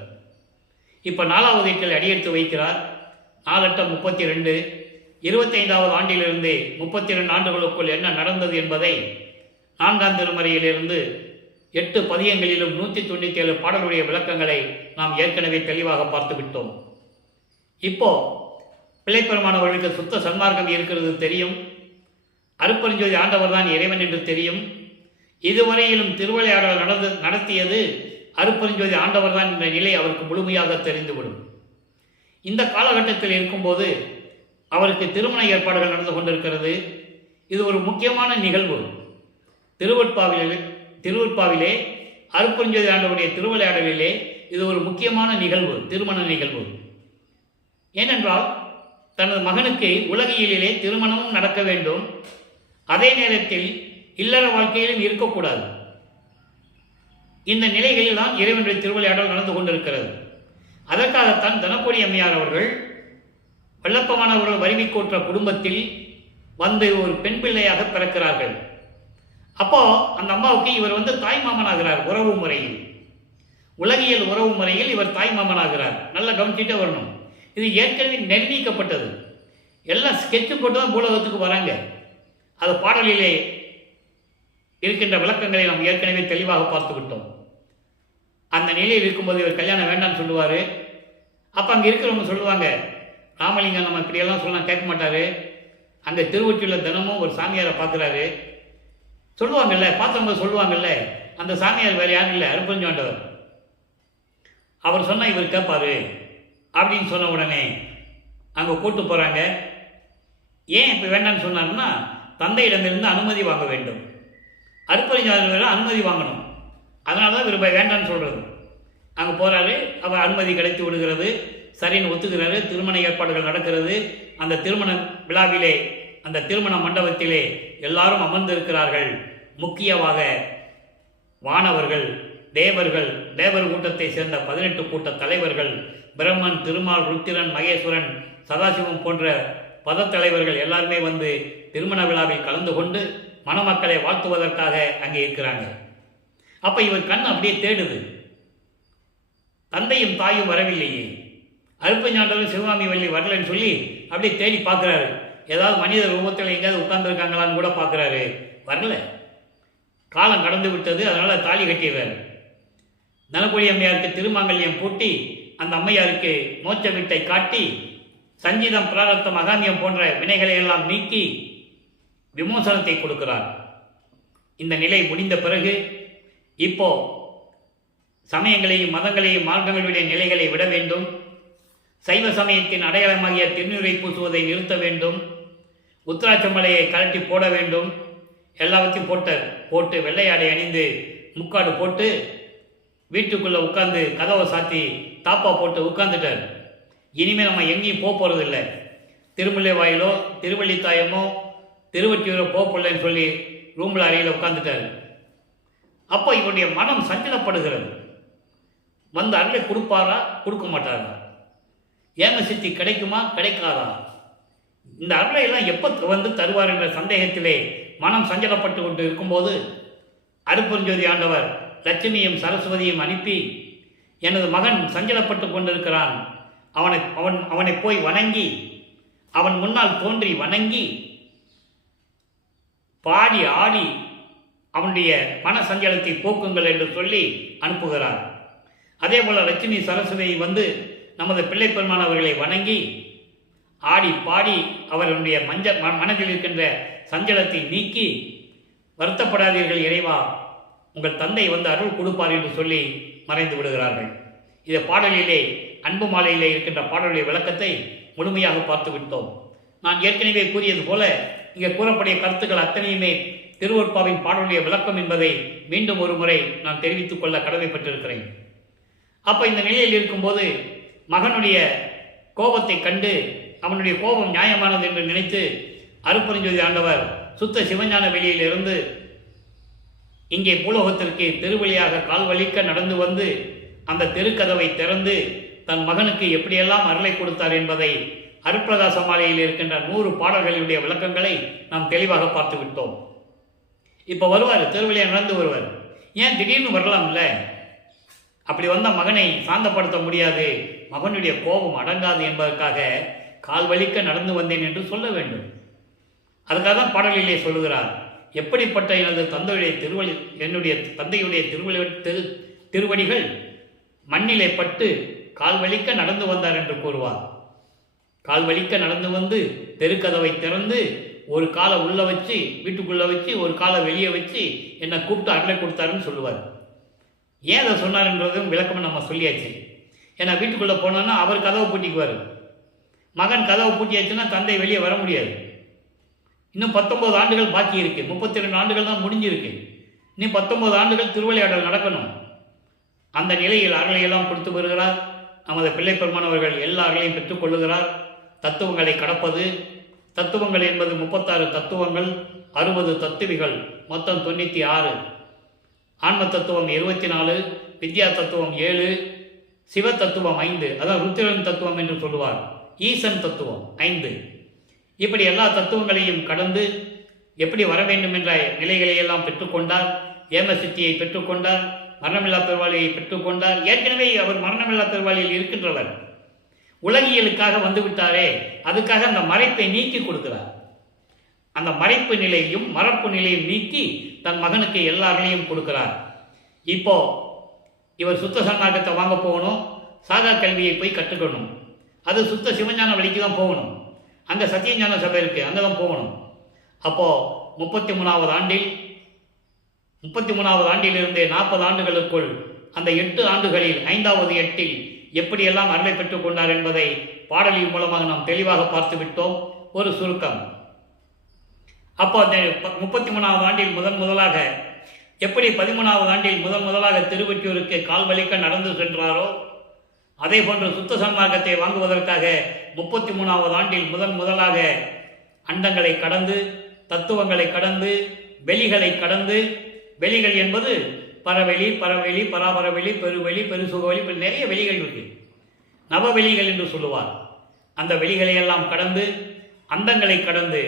இப்போ 4வது எட்டில் அடியெடுத்து வைக்கிறார். 4×8 32, 25வது ஆண்டிலிருந்து 32 ஆண்டுகளுக்குள் என்ன நடந்தது என்பதை 4ஆம் திருமறையிலிருந்து 8 பதியங்களிலும் 197 பாடலுடைய விளக்கங்களை நாம் ஏற்கனவே தெளிவாக பார்த்து விட்டோம். இப்போ பிள்ளைப்பெருமானவர்களுக்கு சுத்த சன்மார்க்கம் இருக்கிறது தெரியும். அருப்பெருஞ்சோதி ஆண்டவர் தான் இறைவன் என்று தெரியும். இதுவரையிலும் திருவிளையாடல் நடத்தியது அருப்பெருஞ்சோதி ஆண்டவர் தான் என்ற நிலை அவருக்கு முழுமையாக தெரிந்துவிடும். இந்த காலகட்டத்தில் இருக்கும்போது அவருக்கு திருமண ஏற்பாடுகள் நடந்து கொண்டிருக்கிறது. இது ஒரு முக்கியமான நிகழ்வு. திருவொற்பாவிலே அருப்பெருஞ்சோதி ஆண்டவருடைய திருவிளையாடலிலே இது ஒரு முக்கியமான நிகழ்வு, திருமண நிகழ்வு. ஏனென்றால் தனது மகனுக்கு உலகியலிலே திருமணமும் நடக்க வேண்டும், அதே நேரத்தில் இல்லற வாழ்க்கையிலும் இருக்கக்கூடாது. இந்த நிலைகளில் தான் இறைவனுடைய திருவிளையாடல் நடந்து கொண்டிருக்கிறது. அதற்காகத்தான் தனக்கோடி அம்மையார் அவர்கள் வல்லப்பமானவர்கள் வறுமைக்கோற்ற குடும்பத்தில் வந்து ஒரு பெண் பிள்ளையாக பிறக்கிறார்கள். அப்போ அந்த அம்மாவுக்கு இவர் தாய்மாமனாகிறார். உறவு முறையில், உலகியல் உறவு முறையில் இவர் தாய்மாமனாகிறார். நல்லா கவனிச்சுட்டே வரணும். இது ஏற்கனவே நிர்ணயிக்கப்பட்டது. எல்லாம் ஸ்கெட்சு போட்டு தான் பூலோகத்துக்கு வராங்க. அது பாடலிலே இருக்கின்ற விளக்கங்களை நாம் ஏற்கனவே தெளிவாக பார்த்து விட்டோம். அந்த நிலையில் இருக்கும்போது இவர் கல்யாணம் வேண்டாம்னு சொல்லுவார். அப்போ அங்கே இருக்கிறவங்க சொல்லுவாங்க, ராமலிங்கம் நம்ம இப்படியெல்லாம் சொன்னால் கேட்க மாட்டார். அங்கே திருவொற்றியூரில் தினமும் ஒரு சாமியாரை பார்க்குறாரு. சொல்லுவாங்கல்ல, பார்த்தவங்க சொல்லுவாங்கல்ல, அந்த சாமியார் வேறு யாரும் இல்லை, அருப்பெருஞ்சாண்டவர். அவர் சொன்னால் இவர் கேட்பார் அப்படின்னு சொன்ன உடனே அங்கே கூட்டு போகிறாங்க. ஏன் இப்போ வேண்டாம்னு சொன்னார்னா, தந்தையிடமிருந்து அனுமதி வாங்க வேண்டும். அருப்பெருஞ்சாண்டவர் அனுமதி வாங்கணும். அதனால தான் இவர் வேண்டான்னு சொல்கிறது. அங்கே போகிறாரு, அவர் அனுமதி கிடைத்து விடுகிறது. சரின்னு ஒத்துக்கிறாரு. திருமண ஏற்பாடுகள் நடக்கிறது. அந்த திருமண விழாவிலே, அந்த திருமண மண்டபத்திலே எல்லாரும் அமர்ந்திருக்கிறார்கள். முக்கியமாக வானவர்கள், தேவர்கள், தேவர் கூட்டத்தை சேர்ந்த 18 கூட்ட தலைவர்கள், பிரம்மன், திருமால், ருத்திரன், மகேஸ்வரன், சதாசிவம் போன்ற பதத்தலைவர்கள் எல்லாருமே திருமண விழாவில் கலந்து கொண்டு மணமக்களை வாழ்த்துவதற்காக அங்கே இருக்கிறாங்க. அப்போ இவர் கண் அப்படியே தேடுது, தந்தையும் தாயும் வரவில்லையே, அருப்பஞ்சாண்டரும் சிவகாமி வள்ளி வரலன்னு சொல்லி அப்படியே தேடி பார்க்குறாரு. ஏதாவது மனித ரூபத்தில் எங்கேயாவது உட்கார்ந்துருக்காங்களான்னு கூட பார்க்குறாரு, வரல. காலம் கடந்து விட்டது, அதனால் தாலி கட்டிடுறாரு. நலக்குடி அம்மையாருக்கு திருமாங்கல்யம் பூட்டி அந்த அம்மையாருக்கு மோட்ச வீட்டை காட்டி சஞ்சீதம், பிராரத்தம், அகாமியம் போன்ற வினைகளை எல்லாம் நீக்கி விமோசனத்தை கொடுக்கிறார். இந்த நிலை முடிந்த பிறகு இப்போ சமயங்களையும் மதங்களையும் மார்க்கங்களுடைய நிலைகளை விட வேண்டும், சைவ சமயத்தின் அடையாளமாகிய திருநீரை பூசுவதை நிறுத்த வேண்டும், உத்திராட்சமலையை கழட்டி போட வேண்டும். எல்லாவற்றையும் போட்டு வெள்ளையாடை அணிந்து முக்காடு போட்டு வீட்டுக்குள்ளே உட்கார்ந்து கதவை சாத்தி தாப்பா போட்டு உட்கார்ந்துட்டார். இனிமேல் நம்ம எங்கேயும் போகிறதில்லை, திருமுல்லை வாயிலோ திருவள்ளித்தாயமோ திருவற்றியூரோ போகப்பில்லைன்னு சொல்லி ரூமில் அறையில் உட்காந்துட்டார். அப்போ இவருடைய மனம் சஞ்சலப்படுகிறது. வந்து அருளை கொடுப்பாரா கொடுக்க மாட்டாரா, ஏம சித்தி கிடைக்குமா கிடைக்காதா, இந்த அருளை எல்லாம் எப்போ வந்து தருவார் என்ற சந்தேகத்திலே மனம் சஞ்சலப்பட்டு கொண்டு இருக்கும்போது அருட்பெருஞ்சோதி ஆண்டவர் லட்சுமியும் சரஸ்வதியும் அனுப்பி, எனது மகன் சஞ்சலப்பட்டு கொண்டிருக்கிறான், அவனை போய் வணங்கி, அவன் முன்னால் தோன்றி வணங்கி பாடி ஆடி அவனுடைய மன சஞ்சலத்தை போக்குங்கள் என்று சொல்லி அனுப்புகிறார். அதே போல லட்சுமி சரஸ்வதி வந்து நமது பிள்ளை பெருமான் அவர்களை வணங்கி ஆடி பாடி அவர்களுடைய மனதில் இருக்கின்ற சஞ்சலத்தை நீக்கி, வருத்தப்படாதீர்கள் இறைவா, உங்கள் தந்தை வந்து அருள் கொடுப்பார் என்று சொல்லி மறைந்து விடுகிறார்கள். இந்த பாடலிலே அன்பு மாலையிலே இருக்கின்ற பாடலுடைய விளக்கத்தை முழுமையாக பார்த்து விட்டோம். நான் ஏற்கனவே கூறியது போல இங்கே கூறப்படைய கருத்துக்கள் அத்தனையுமே திருவொற்பாவின் பாடலுடைய விளக்கம் என்பதை மீண்டும் ஒரு முறை நான் தெரிவித்துக் கொள்ள கடமைப்பட்டிருக்கிறேன். அப்போ இந்த நிலையில் இருக்கும்போது மகனுடைய கோபத்தை கண்டு அவனுடைய கோபம் நியாயமானது என்று நினைத்து அருட்பெருஞ்சோதி ஆண்டவர் சுத்த சிவஞான வெளியிலிருந்து இங்கே பூலோகத்திற்கு தெருவழியாக கால்வழிக்க நடந்து வந்து அந்த தெருக்கதவை திறந்து தன் மகனுக்கு எப்படியெல்லாம் அருளை கொடுத்தார் என்பதை அருட்பிரகாச மாலையில் இருக்கின்ற 100 பாடல்களுடைய விளக்கங்களை நாம் தெளிவாக பார்த்து விட்டோம். இப்போ வருவார், தெருவழியாக நடந்து வருவார். ஏன் திடீர்னு வரலாம்ல? அப்படி வந்த மகனை சாந்தப்படுத்த முடியாது, மகனுடைய கோபம் அடங்காது என்பதற்காக கால்வழிக்க நடந்து வந்தேன் என்று சொல்ல வேண்டும். அதுக்காக தான் பாடலிலே சொல்லுகிறார், எப்படிப்பட்ட என்னுடைய தந்தையுடைய திருவடிகள் மண்ணிலே பட்டு கால்வழிக்க நடந்து வந்தார் என்று கூறுவார். கால்வழிக்க நடந்து வந்து தெருக்கதவை திறந்து ஒரு காலை உள்ள வச்சு வீட்டுக்குள்ளே வச்சு ஒரு காலை வெளியே வச்சு என்னை கூப்பிட்டு அருளை கொடுத்தாருன்னு சொல்லுவார். ஏன் அதை சொன்னார்ன்றதும் விளக்கமாக நம்ம சொல்லியாச்சு. ஏன்னா வீட்டுக்குள்ளே போனோன்னா அவர் கதவை பூட்டிக்குவார், மகன் கதவை பூட்டியாச்சுன்னா தந்தை வெளியே வர முடியாது. இன்னும் 19 ஆண்டுகள் பாக்கி இருக்கு, 32 ஆண்டுகள் தான் முடிஞ்சிருக்கு. இன்னும் 19 ஆண்டுகள் திருவிளையாடல் நடக்கணும். அந்த நிலையில் அருளையெல்லாம் கொடுத்து வருகிறார். நமது பிள்ளை பெருமானவர்கள் எல்லா அருளையும் பெற்றுக்கொள்ளுகிறார். தத்துவங்களை கடப்பது, தத்துவங்கள் என்பது 36 தத்துவங்கள், 60 தத்துவிகள், மொத்தம் 96. ஆன்ம தத்துவம் 24, வித்யா தத்துவம் 7, சிவ தத்துவம் 5, அதான் ருத்திரன் தத்துவம் என்று சொல்லுவார், ஈசன் தத்துவம் 5. இப்படி எல்லா தத்துவங்களையும் கடந்து எப்படி வர வேண்டும் என்ற நிலைகளை எல்லாம் பெற்றுக்கொண்டார். ஏமசித்தியை பெற்றுக்கொண்டார், மரணமில்லா பெருவாளியை பெற்றுக்கொண்டார். ஏற்கனவே அவர் மரணமில்லா பெருவாளியில் இருக்கின்றவர், உலகியலுக்காக வந்துவிட்டாரே, அதுக்காக அந்த மறைப்பை நீக்கி கொடுக்கிறார். அந்த மறைப்பு நிலையும் மறப்பு நிலையும் நீக்கி தன் மகனுக்கு எல்லாரையும் கொடுக்கிறார். இப்போ இவர் சுத்த சன்னாகத்தை வாங்க போகணும், சாகா கல்வியை போய் கற்றுக்கணும். அது சுத்த சிவஞான வழிக்கு தான் போகணும். அங்கே சத்தியஞான சபை இருக்கு, அங்கே தான் போகணும். அப்போது 33வது ஆண்டிலிருந்தே 40 ஆண்டுகளுக்குள் அந்த 8 ஆண்டுகளில் 5வது 8இல் எப்படியெல்லாம் அருளை பெற்றுக் கொண்டார் என்பதை பாடலின் மூலமாக நாம் தெளிவாக பார்த்து விட்டோம். ஒரு சுருக்கம். அப்போ அந்த 33வது ஆண்டில் முதலாக எப்படி 13வது ஆண்டில் முதலாக திருவொற்றியூருக்கு கால்வழிக்க நடந்து சென்றாரோ, அதே போன்று சுத்த சன்மார்க்கத்தை வாங்குவதற்காக 33வது ஆண்டில் முதலாக அண்டங்களை கடந்து, தத்துவங்களை கடந்து, வெளிகளை கடந்து, வெளிகள் என்பது பரவெளி, பராபரவெளி, பெருவெளி, பெருசுகவெளி, இப்படி நிறைய வெளிகள் இருக்கு. நவவெளிகள் என்று சொல்லுவார். அந்த வெளிகளை எல்லாம் கடந்து, அண்டங்களை கடந்து,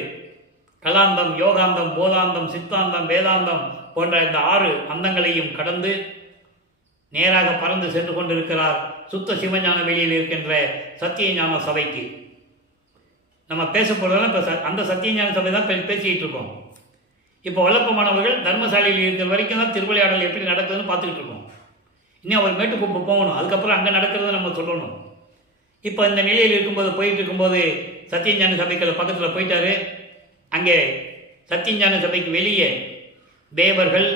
கலாந்தம், யோகாந்தம், போதாந்தம், சித்தாந்தம், வேதாந்தம் போன்ற இந்த 6 அந்தங்களையும் கடந்து நேராக பறந்து சென்று கொண்டிருக்கிறார் சுத்த சிவஞான வெளியில் இருக்கின்ற சத்தியஞான சபைக்கு. நம்ம பேச போகிறதெல்லாம் இப்போ அந்த சத்தியஞான சபை தான் பேசிக்கிட்டு இருக்கோம். இப்போ வளர்ப்பமானவர்கள் தர்மசாலையில் இருக்கிற வரைக்கும் தான் திருவிளையாடல் எப்படி நடக்குதுன்னு பார்த்துக்கிட்டு இருக்கோம். இன்னும் அவர் மேட்டுக்குப்பை போகணும், அதுக்கப்புறம் அங்கே நடக்கிறத நம்ம சொல்லணும். இப்போ இந்த நிலையில் இருக்கும்போது போயிட்டு இருக்கும்போது சத்தியஞான சபைக்கு பக்கத்தில் போயிட்டாரு. அங்கே சத்தியஞான சபைக்கு வெளியே தேவர்கள்,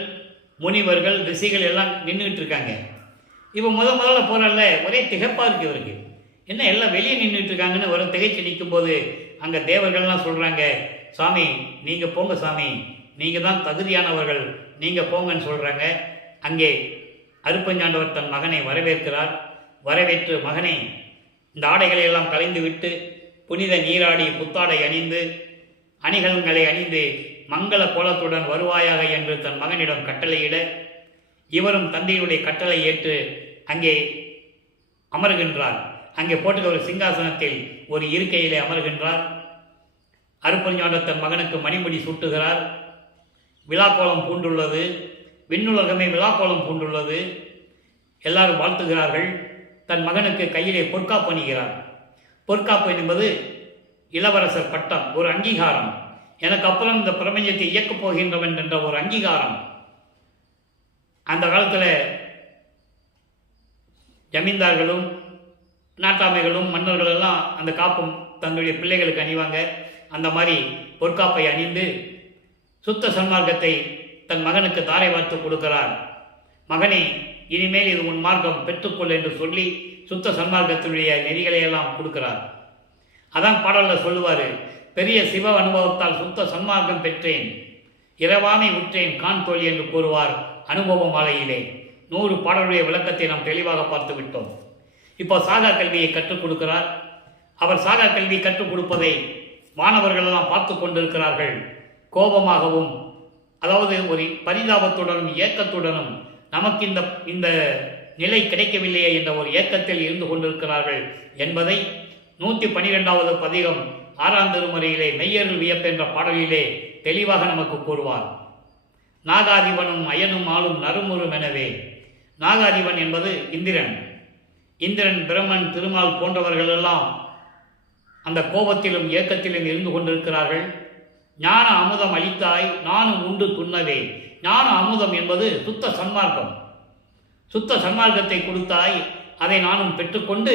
முனிவர்கள், ரிஷிகள் எல்லாம் நின்றுக்கிட்டு இருக்காங்க. இப்போ முதல்ல போகிறல்ல ஒரே திகைப்பாக இருக்குது இவருக்கு. என்ன எல்லாம் வெளியே நின்றுட்டு இருக்காங்கன்னு ஒரு திகைச்சு நிற்கும்போது அங்கே தேவர்கள்லாம் சொல்கிறாங்க, சாமி நீங்கள் போங்க சாமி, நீங்கள் தான் தகுதியானவர்கள், நீங்கள் போங்கன்னு சொல்கிறாங்க. அங்கே அருப்பஞ்சாண்டவர் தன் மகனை வரவேற்கிறார். வரவேற்று மகனை இந்த ஆடைகளை எல்லாம் கலைந்து விட்டு புனித நீராடி புத்தாடை அணிந்து அணிகலன்களை அணிந்து மங்கள கோலத்துடன் வருவாயாக என்று தன் மகனிடம் கட்டளையிட இவரும் தந்தையுடைய கட்டளை ஏற்று அங்கே அமர்கின்றார். அங்கே போட்டுக்க ஒரு சிங்காசனத்தில் ஒரு இருக்கையிலே அமர்கின்றார். அருப்பஞ்சாண்டவர் தன் மகனுக்கு மணிமுடி சூட்டுகிறார். விழாக்கோலம் பூண்டுள்ளது, விண்ணுலகமே விழாக்கோலம் பூண்டுள்ளது. எல்லாரும் வாழ்த்துகிறார்கள். தன் மகனுக்கு கையிலே பொற்காப்பு அணிகிறார். பொற்காப்பு என்பது இளவரசர் பட்டம், ஒரு அங்கீகாரம். எனக்கு அப்புறம் இந்த பிரபஞ்சத்தை இயக்கப் போகின்றவன் என்ற ஒரு அங்கீகாரம். அந்த காலத்தில் ஜமீன்தார்களும் நாட்டாமைகளும் மன்னர்கள் எல்லாம் அந்த காப்பும் தங்களுடைய பிள்ளைகளுக்கு அணிவாங்க. அந்த மாதிரி பொற்காப்பை அணிந்து சுத்த சன்மார்க்கத்தை தன் மகனுக்கு தாரை வார்த்து கொடுக்கிறார். மகனே, இனிமேல் இது உன் மார்க்கம் பெற்றுக்கொள் என்று சொல்லி சுத்த சன்மார்க்கத்தினுடைய நெறிகளை எல்லாம் கொடுக்கிறார். அதான் பாடலில் சொல்லுவார், பெரிய சிவ அனுபவத்தால் சுத்த சன்மார்க்கம் பெற்றேன், இரவாமை உற்றேன் கான் தோழி என்று கூறுவார் அனுபவ மாலையிலே. 100 பாடலுடைய விளக்கத்தை நாம் தெளிவாக பார்த்து விட்டோம். இப்போ சாகா கல்வியை கற்றுக் கொடுக்கிறார். அவர் சாகா கல்வி கற்றுக் கொடுப்பதை மாணவர்கள் எல்லாம் பார்த்து கொண்டிருக்கிறார்கள். கோபமாகவும், அதாவது ஒரு பரிதாபத்துடனும் ஏக்கத்துடனும் நமக்கு இந்த நிலை கிடைக்கவில்லையே என்ற ஒரு ஏக்கத்தில் இருந்து கொண்டிருக்கிறார்கள் என்பதை 112வது பதிகம் 6ஆம் திருமுறையிலே மெய்யருள் வியப்பு என்ற பாடலிலே தெளிவாக நமக்கு கூறுவார். நாகாதிபனும் அயனும் ஆளும் நறுமுறும் எனவே. நாகாதிபன் என்பது இந்திரன். இந்திரன், பிரம்மன், திருமால் போன்றவர்கள் எல்லாம் அந்த கோபத்திலும் ஏக்கத்திலும் இருந்து கொண்டிருக்கிறார்கள். ஞான அமுதம் அளித்தாய் நானும் உண்டு துண்ணவே. ஞான அமுதம் என்பது சுத்த சன்மார்க்கம். சுத்த சன்மார்க்கத்தை கொடுத்தாய், அதை நானும் பெற்றுக்கொண்டு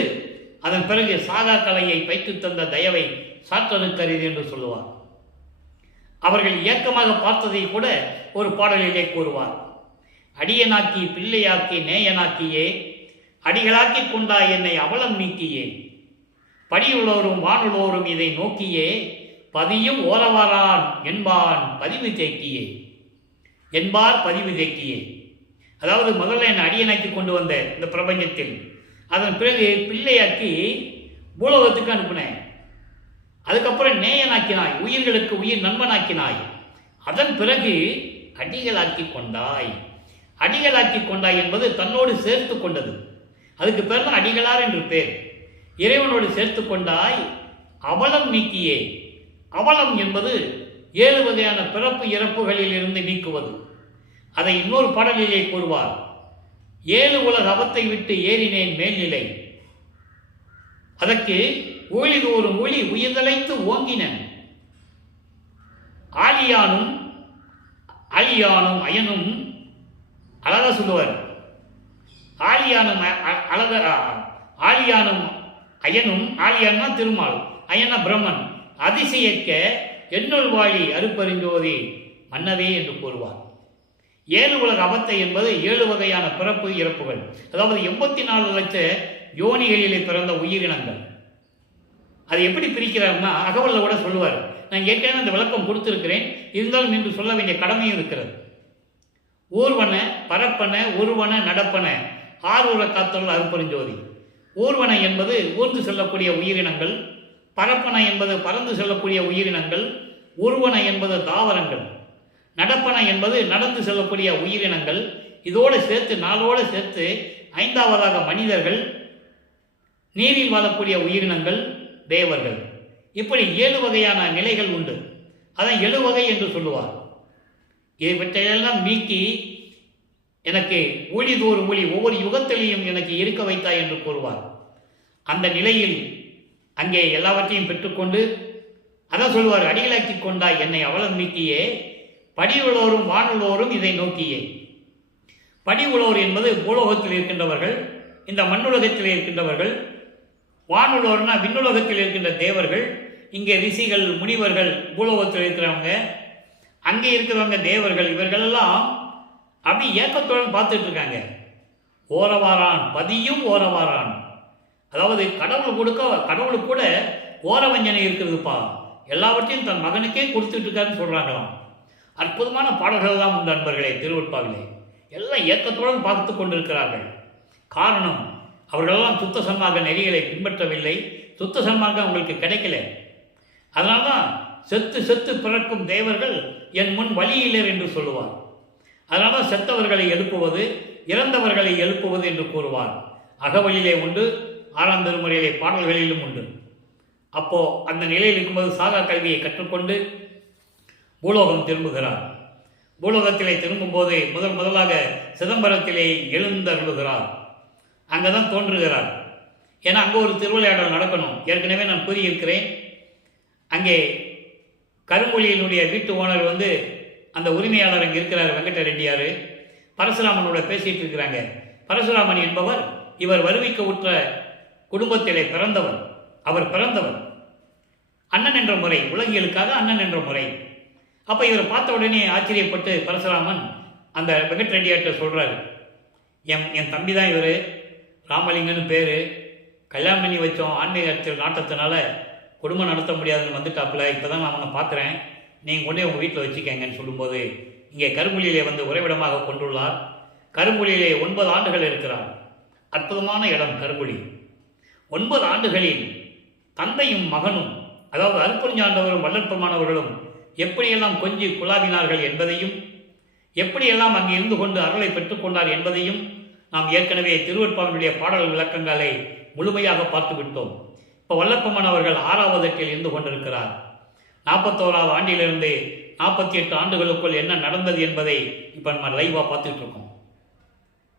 அதன் பிறகு சாகா கலையை பயிற்று தந்த தயவை சாற்றனுக்கரிது என்று சொல்லுவார். அவர்கள் ஏக்கமாக பார்த்ததை கூட ஒரு பாடலிலே கூறுவார். அடியனாக்கி பிள்ளையாக்கி நேயனாக்கியே, அடிகளாக்கி கொண்டாய் என்னை அவலம் நீக்கியே, படியுள்ளோரும் வானுள்ளோரும் இதை நோக்கியே, பதியும் ஓரவாரான் என்பான் பதிவு தேக்கியே. என்பார் பதிவு தேக்கியே. அதாவது முதல்ல என்னை அடியனாக்கி கொண்டு வந்த இந்த பிரபஞ்சத்தில், அதன் பிறகு பிள்ளையாக்கி பூலோகத்துக்கு அனுப்பினேன். அதுக்கப்புறம் நேயனாக்கினாய், உயிர்களுக்கு உயிர் நண்பனாக்கினாய். அதன் பிறகு அடிகளாக்கி கொண்டாய். அடிகளாக்கி கொண்டாய் என்பது தன்னோடு சேர்த்து கொண்டது. அதுக்கு பேர் தான் அடிகளார் என்று பேர். இறைவனோடு சேர்த்து கொண்டாய். அவலம் நீக்கியே. அவலம் என்பது 7 வகையான பிறப்பு இறப்புகளில் இருந்து நீக்குவது. அதை இன்னொரு பாடலிலே கூறுவார். 7 உலக அவத்தை விட்டு ஏறினேன் மேல்நிலை. அதற்கு ஊழிதோறும் ஒளி உயிர்தலைத்து ஓங்கினன். ஆலியானும் அயனும் அழகா சொல்லுவார். ஆலியானும் அயனும், ஆலியான்னா திருமால், அயனா பிரம்மன், அதிசயக்க என்னுள் வாழி அருப்பறிஞ்சோதி மன்னவே என்று கூறுவார். 7 உலக அவத்தை என்பது 7 வகையான பிறப்பு இறப்புகள். அதாவது 84 லட்ச யோனிகளிலே பிறந்த உயிரினங்கள். அது எப்படி பிரிக்கிறார்னா அகவலில் கூட சொல்லுவார். நான் ஏற்கனவே அந்த விளக்கம் கொடுத்திருக்கிறேன், இருந்தாலும் இன்று சொல்ல வேண்டிய கடமையும் இருக்கிறது. ஊர்வன, பரப்பன, உருவன, நடப்பன 6 உலக காத்தொருள் அருப்பெருஞ்சோதி. ஊர்வன என்பது ஊர்ந்து செல்லக்கூடிய உயிரினங்கள், பரப்பன என்பது பறந்து செல்லக்கூடிய உயிரினங்கள், உருவன என்பது தாவரங்கள், நடப்பன என்பது நடந்து செல்லக்கூடிய உயிரினங்கள். இதோடு சேர்த்து 4ஓடு சேர்த்து 5ஆவதாக மனிதர்கள், நீரில் வாழக்கூடிய உயிரினங்கள், தேவர்கள். இப்படி 7 வகையான நிலைகள் உண்டு. அதான் எழுவகை என்று சொல்லுவார். இதை பற்றியெல்லாம் நீக்கி எனக்கு ஊழிதோறு ஒளி ஒவ்வொரு யுகத்திலையும் எனக்கு இருக்க வைத்தாய் என்று கூறுவார். அந்த நிலையில் அங்கே எல்லாவற்றையும் பெற்றுக்கொண்டு அதான் சொல்லுவார், அடிகளாக்கி கொண்டாய் என்னை அவலம்பிக்கியே, படி உழோரும் வானுள்ளோரும் இதை நோக்கியே. படி உழோர் என்பது பூலோகத்தில் இருக்கின்றவர்கள், இந்த மண்ணுலகத்தில் இருக்கின்றவர்கள். வானுள்ளோர்னா விண்ணுலகத்தில் இருக்கின்ற தேவர்கள், இங்கே ரிஷிகள் முனிவர்கள் பூலோகத்தில் இருக்கிறவங்க, அங்கே இருக்கிறவங்க தேவர்கள். இவர்களெல்லாம் அப்படி ஏக்கத்துடன் பார்த்துட்டு இருக்காங்க. ஓரவாரான் பதியும் ஓரவாரான், அதாவது கடவுளுக்கு கூட ஓரவஞ்சனை இருக்குதுப்பா, எல்லாவற்றையும் தன் மகனுக்கே கொடுத்துட்டு இருக்காருன்னு சொல்றாங்களாம். அற்புதமான பாடல்கள் தான் உண்டு நண்பர்களே. திருவெட்பாவிலே எல்லாம் ஏக்கத்துடன் பார்த்து கொண்டிருக்கிறார்கள். காரணம், அவர்களெல்லாம் சுத்த சன்மார்க்க நெறிகளை பின்பற்றவில்லை, சுத்த சன்மார்க்கம் அவங்களுக்கு கிடைக்கல. அதனால்தான் செத்து செத்து பிறக்கும் தேவர்கள் என் முன் வழியிலர் என்று சொல்லுவார். அதனால்தான் செத்தவர்களை எழுப்புவது, இறந்தவர்களை எழுப்புவது என்று கூறுவார். அகவழியிலே உண்டு, 6ஆம் திருமுறையிலே பாடல்களிலும் உண்டு. அப்போ அந்த நிலையில் இருக்கும்போது சாகா கல்வியை கற்றுக்கொண்டு பூலோகம் திரும்புகிறார். பூலோகத்திலே திரும்பும்போது முதலாக சிதம்பரத்திலே எழுந்தருளுகிறார். அங்கே தான் தோன்றுகிறார். ஏன்னா அங்கே ஒரு திருவிளையாடல் நடக்கணும். ஏற்கனவே நான் கூறியிருக்கிறேன். அங்கே கருமொழியினுடைய வீட்டு ஓனர் அந்த உரிமையாளர் அங்கே இருக்கிறார், வெங்கட ரெட்டியார். பரசுராமனோட பேசிட்டு இருக்கிறாங்க. பரசுராமன் என்பவர் இவர் வருவிக்க உற்ற குடும்பத்திலே பிறந்தவர். அவர் பிறந்தவர் அண்ணன் என்ற முறை, உலகியலுக்காக அண்ணன் என்ற முறை. அப்போ இவர் பார்த்த உடனே ஆச்சரியப்பட்டு பரசுராமன் அந்த வெங்கட் ரெட்டியார்கிட்ட சொல்கிறாரு, என் தம்பி தான் இவர், ராமலிங்கன்னு பேர், கல்யாணம் பண்ணி வச்சோம், ஆன்மீகத்தில் நாட்டத்தினால குடும்பம் நடத்த முடியாதுன்னு வந்துட்டாப்புல, இப்போ தான் நான் அவனை பார்க்குறேன், நீங்கள் கொண்டே உங்கள் வீட்டில் வச்சுக்கங்கன்னு சொல்லும்போது இங்கே கரும்புலியிலே உறைவிடமாக கொண்டுள்ளார். கரும்புலியிலே 9 ஆண்டுகள் இருக்கிறார். அற்புதமான இடம் கரும்புலி. 9 ஆண்டுகளில் தந்தையும் மகனும், அதாவது அருட்பெருஞ்சாண்டவரும் வல்லற்பெருமானவர்களும் எப்படியெல்லாம் கொஞ்சி குழாவினார்கள் என்பதையும், எப்படியெல்லாம் அங்கே இருந்து கொண்டு அருளை பெற்றுக்கொண்டார் என்பதையும் நாம் ஏற்கனவே திருவெட்பாவினுடைய பாடல் விளக்கங்களை முழுமையாக பார்த்து விட்டோம். இப்போ வல்லப்பெருமான் அவர்கள் 6வது எட்டில் இருந்து கொண்டிருக்கிறார். 41வது ஆண்டிலிருந்து 48 ஆண்டுகளுக்குள் என்ன நடந்தது என்பதை இப்போ நம்ம லைவாக பார்த்துட்டு இருக்கோம்.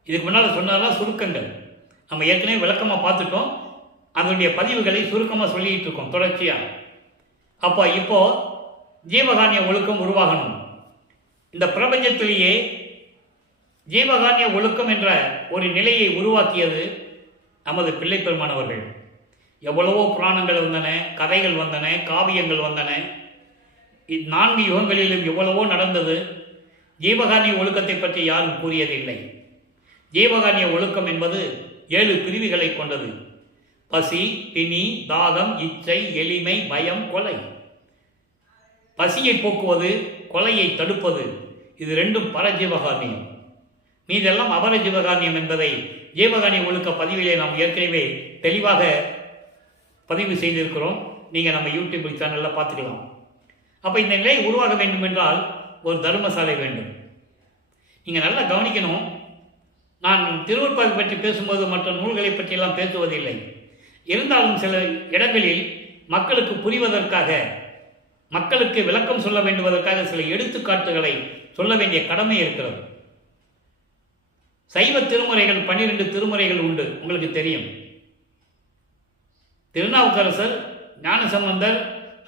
இதுக்கு முன்னால் சொன்னதெல்லாம் சுருக்கங்கள், நம்ம ஏற்கனவே விளக்கமாக பார்த்துட்டோம். அதனுடைய பதிவுகளை சுருக்கமாக சொல்லிட்டு இருக்கோம் தொடர்ச்சியாக. அப்போ இப்போ ஜீவகானிய ஒழுக்கம் உருவாகணும். இந்த பிரபஞ்சத்திலேயே ஜீவகானிய ஒழுக்கம் என்ற ஒரு நிலையை உருவாக்கியது நமது பிள்ளை பெருமானவர்கள். எவ்வளவோ புராணங்கள் வந்தன, கதைகள் வந்தன, காவியங்கள் வந்தன. 4 யுகங்களிலும் எவ்வளவோ நடந்தது. ஜீவகானிய ஒழுக்கத்தை பற்றி யாரும் கூறியதில்லை. ஜீவகானிய ஒழுக்கம் என்பது 7 பிரிவுகளை கொண்டது. பசி, பிணி, தாகம், இச்சை, எளிமை, பயம், கொலை. பசியை போக்குவது, கொலையை தடுப்பது, இது 2ம் பரஜீவகானியம். மீதெல்லாம் அபர ஜீவகானியம் என்பதை ஜீவகானிய ஒழுக்க பதிவிலே நாம் ஏற்கனவே தெளிவாக பதிவு செய்திருக்கிறோம். நீங்கள் நம்ம யூடியூப் சேனலில் பார்த்துக்கலாம். அப்போ இந்த நிலை உருவாக வேண்டும் என்றால் ஒரு தர்மசாலை வேண்டும். நீங்கள் நல்லா கவனிக்கணும். நான் திருவெட்பாவை பற்றி பேசும்போது மற்ற நூல்களை பற்றியெல்லாம் பேசுவதில்லை. இருந்தாலும் சில இடங்களில் மக்களுக்கு புரிவதற்காக, மக்களுக்கு விளக்கம் சொல்ல வேண்டுவதற்காக சில எடுத்துக்காட்டுகளை சொல்ல வேண்டிய கடமை இருக்கிறது. சைவ திருமுறைகள் 12 திருமுறைகள் உண்டு, உங்களுக்கு தெரியும். திருநாவுக்கரசர், ஞானசம்பந்தர்,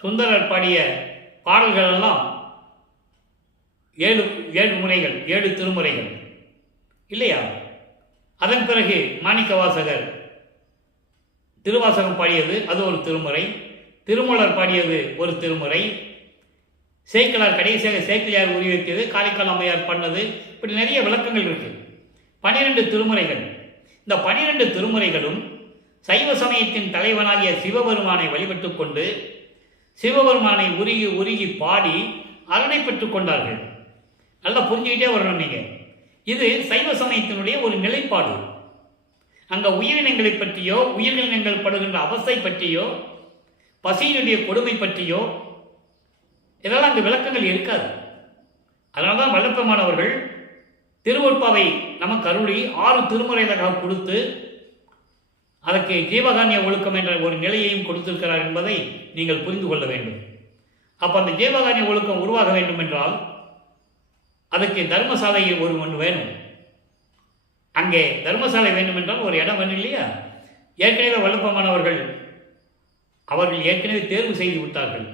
சுந்தரர் பாடிய பாடல்கள் எல்லாம் 7 முறைகள், 7 திருமுறைகள் இல்லையா? அதன் பிறகு மாணிக்கவாசகர் திருவாசகம் பாடியது, அது ஒரு திருமுறை. திருமூலர் பாடியது ஒரு திருமுறை. சேக்கிழார் கடைசியாக சேக்கிழார் உருவாக்கியது, காரைக்கால் அம்மையார் பண்ணது. இப்படி நிறைய விளக்கங்கள் இருக்கு. 12 திருமுறைகள். இந்த 12 திருமுறைகளும் சைவ சமயத்தின் தலைவனாகிய சிவபெருமானை வழிபட்டு கொண்டு சிவபெருமானை உருகி உருகி பாடி அருளை பெற்றுக் கொண்டார்கள். நல்லா புரிஞ்சுக்கிட்டே வரணும் நீங்க. இது சைவ சமயத்தினுடைய ஒரு நிலைப்பாடு. அங்க உயிரினங்களை பற்றியோ, உயிரினங்கள் படுகின்ற அவஸ்தை பற்றியோ, பசியினுடைய கொடுமை பற்றியோ இதெல்லாம் அந்த விளக்கங்கள் இருக்காது. அதனால்தான் வல்லப்பெருமானவர்கள் திருவெட்பாவை நமக்கு அருளி 6 திருமுறைகளாக கொடுத்து அதற்கு ஜீவகானிய ஒழுக்கம் என்ற ஒரு நிலையையும் கொடுத்திருக்கிறார் என்பதை நீங்கள் புரிந்து கொள்ள வேண்டும். அப்போ அந்த ஜீவகாருண்ய ஒழுக்கம் உருவாக வேண்டும் என்றால் அதுக்கு தர்மசாலையில் ஒன்று வேணும். அங்கே தர்மசாலை வேண்டும் என்றால் ஒரு இடம் வேணும் இல்லையா? ஏற்கனவே வல்லப்பமானவர்கள் அவர்கள் ஏற்கனவே தேர்வு செய்து விட்டார்கள்.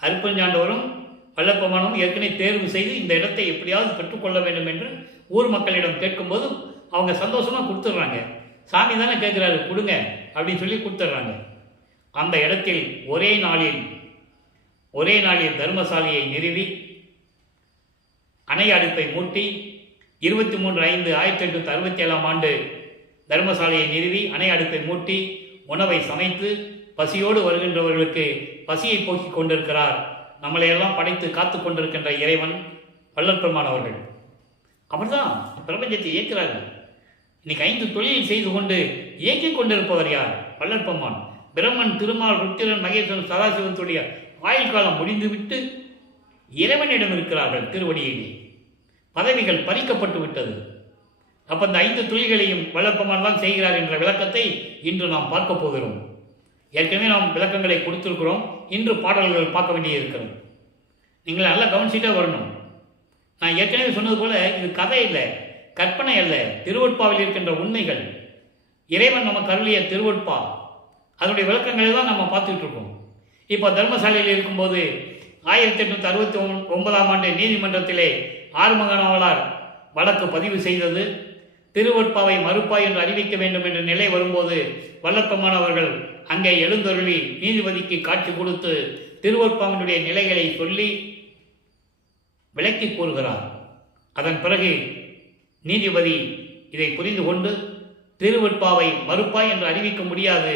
அருப்பஞ்சாண்டவரும் வல்லப்பமானவரும் ஏற்கனவே தேர்வு செய்து இந்த இடத்தை எப்படியாவது பெற்றுக்கொள்ள வேண்டும் என்று ஊர் மக்களிடம் கேட்கும்போது அவங்க சந்தோஷமாக கொடுத்துட்றாங்க. சாமி தானே கேட்குறாரு, கொடுங்க அப்படின்னு சொல்லி கொடுத்துட்றாங்க. அந்த இடத்தில் ஒரே நாளில் தர்மசாலையை நிறுவி அணை அடுப்பை மூட்டி 23/5/1867 தர்மசாலையை நிறுவி அணை அடுப்பை மூட்டி உணவை சமைத்து பசியோடு வருகின்றவர்களுக்கு பசியை போக்கிக் கொண்டிருக்கிறார். நம்மளையெல்லாம் படைத்து காத்து கொண்டிருக்கின்ற இறைவன் வள்ளற்பெருமான் அவர்கள். அவர்தான் பிரபஞ்சத்தை இயக்கிறார்கள். இன்னைக்கு 5 தொழில் செய்து கொண்டு இயக்கிக் கொண்டிருப்பவர் யார்? வள்ளற்பெருமான். பிரம்மன், திருமால், ருத்திரன், மகேஸ்வரன், சதாசிவத்துடைய ஆயுள் காலம் முடிந்துவிட்டு இறைவனிடம் இருக்கிறார்கள். திருவடியிலே பதவிகள் பறிக்கப்பட்டு விட்டது. அப்போ இந்த 5 தொழில்களையும் வள்ளற்பெருமான் தான் செய்கிறார் என்ற விளக்கத்தை இன்று நாம் பார்க்க போகிறோம். ஏற்கனவே நாம் விளக்கங்களை கொடுத்திருக்கிறோம். இன்று பாடல்கள் பார்க்க வேண்டிய இருக்கிறது. நீங்கள் நல்லா கவனிச்சுட்டே வரணும். நான் ஏற்கனவே சொன்னது போல இது கதை இல்லை, கற்பனை அல்ல, திருவொட்பாவில் இருக்கின்ற உண்மைகள். இறைவன் நமக்கு அருளிய திருவொட்பா, அதனுடைய விளக்கங்களை தான் நம்ம பார்த்துக்கிட்டு இருக்கோம். இப்போ தர்மசாலையில் இருக்கும்போது 1869 நீதிமன்றத்திலே ஆறுமுகநாவலர் வழக்கு பதிவு செய்தது. திருவொட்பாவை மறுப்பாய் என்று அறிவிக்க வேண்டும் என்ற நிலை வரும்போது வல்லப்பெருமான் அவர்கள் அங்கே எழுந்தருளி நீதிபதிக்கு காட்சி கொடுத்து திருவொட்பாவினுடைய நிலைகளை சொல்லி விளக்கி கூறுகிறார். அதன் பிறகு நீதிபதி இதை புரிந்து கொண்டு திருவொட்பாவை மறுப்பாய் என்று அறிவிக்க முடியாது,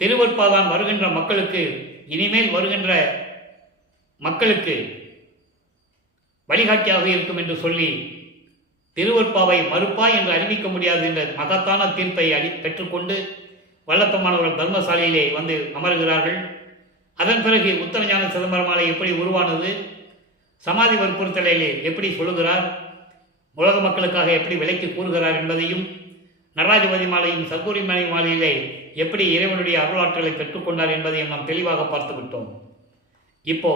திருவொட்பாதான் வருகின்ற மக்களுக்கு, இனிமேல் வருகின்ற மக்களுக்கு வழிகாட்டியாக இருக்கும் என்று சொல்லி திருவொட்பாவை மறுப்பாய் என்று அறிவிக்க முடியாது என்ற மகத்தான தீர்ப்பை பெற்றுக்கொண்டு வல்லப்பெருமானவர்கள் தர்மசாலையிலே வந்து அமர்கிறார்கள். அதன் பிறகு உத்தரஞான சிதம்பரமாலை எப்படி உருவானது, சமாதி வற்புறுத்தலிலே எப்படி சொல்லுகிறார், உலக மக்களுக்காக எப்படி விலைக்கு கூறுகிறார் என்பதையும், நடராஜபதி மாலையும் சத்குருமணி மாலையிலே எப்படி இறைவனுடைய அருளாற்றலை பெற்றுக்கொண்டார் என்பதையும் நாம் தெளிவாக பார்த்து விட்டோம். இப்போ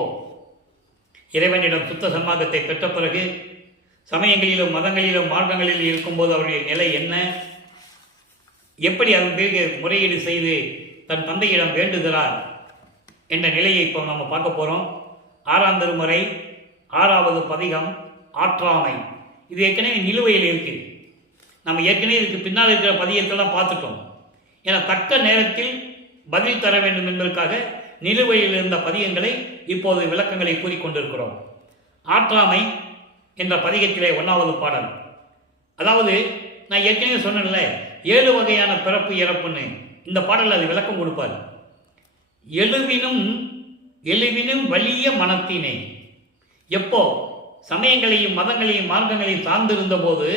இறைவனிடம் சுத்த சன்மார்க்கத்தை பெற்ற பிறகு சமயங்களிலும் மதங்களிலும் மார்க்கங்களில் இருக்கும்போது அவருடைய நிலை என்ன, எப்படி அதன் பிறகு முறையீடு செய்து தன் தந்தையிடம் வேண்டுகிறார் என்ற நிலையை இப்போ நம்ம பார்க்க போகிறோம். 6ஆம் திருமுறை 6வது பதிகம் ஆற்றாமை. இது ஏற்கனவே நிலுவையில் இருக்குது. நம்ம ஏற்கனவே இதுக்கு பின்னால் இருக்கிற பதியத்தெல்லாம் பார்த்துட்டோம். ஏன்னா தக்க நேரத்தில் பதில் தர வேண்டும் என்பதற்காக நிலுவையில் இருந்த பதியங்களை இப்போது விளக்கங்களை கூறிக்கொண்டிருக்கிறோம். ஆற்றாமை என்ற பதிகத்திலே 1வது பாடல். அதாவது நான் ஏற்கனவே சொன்னேன்ல 7 வகையான பிறப்பு இறப்புன்னு, இந்த பாடலில் அது விளக்கம் கொடுப்பார். எழுவினும் வலிய மனத்தினை. எப்போ சமயங்களையும் மதங்களையும் மார்க்கங்களையும் சார்ந்திருந்த போது,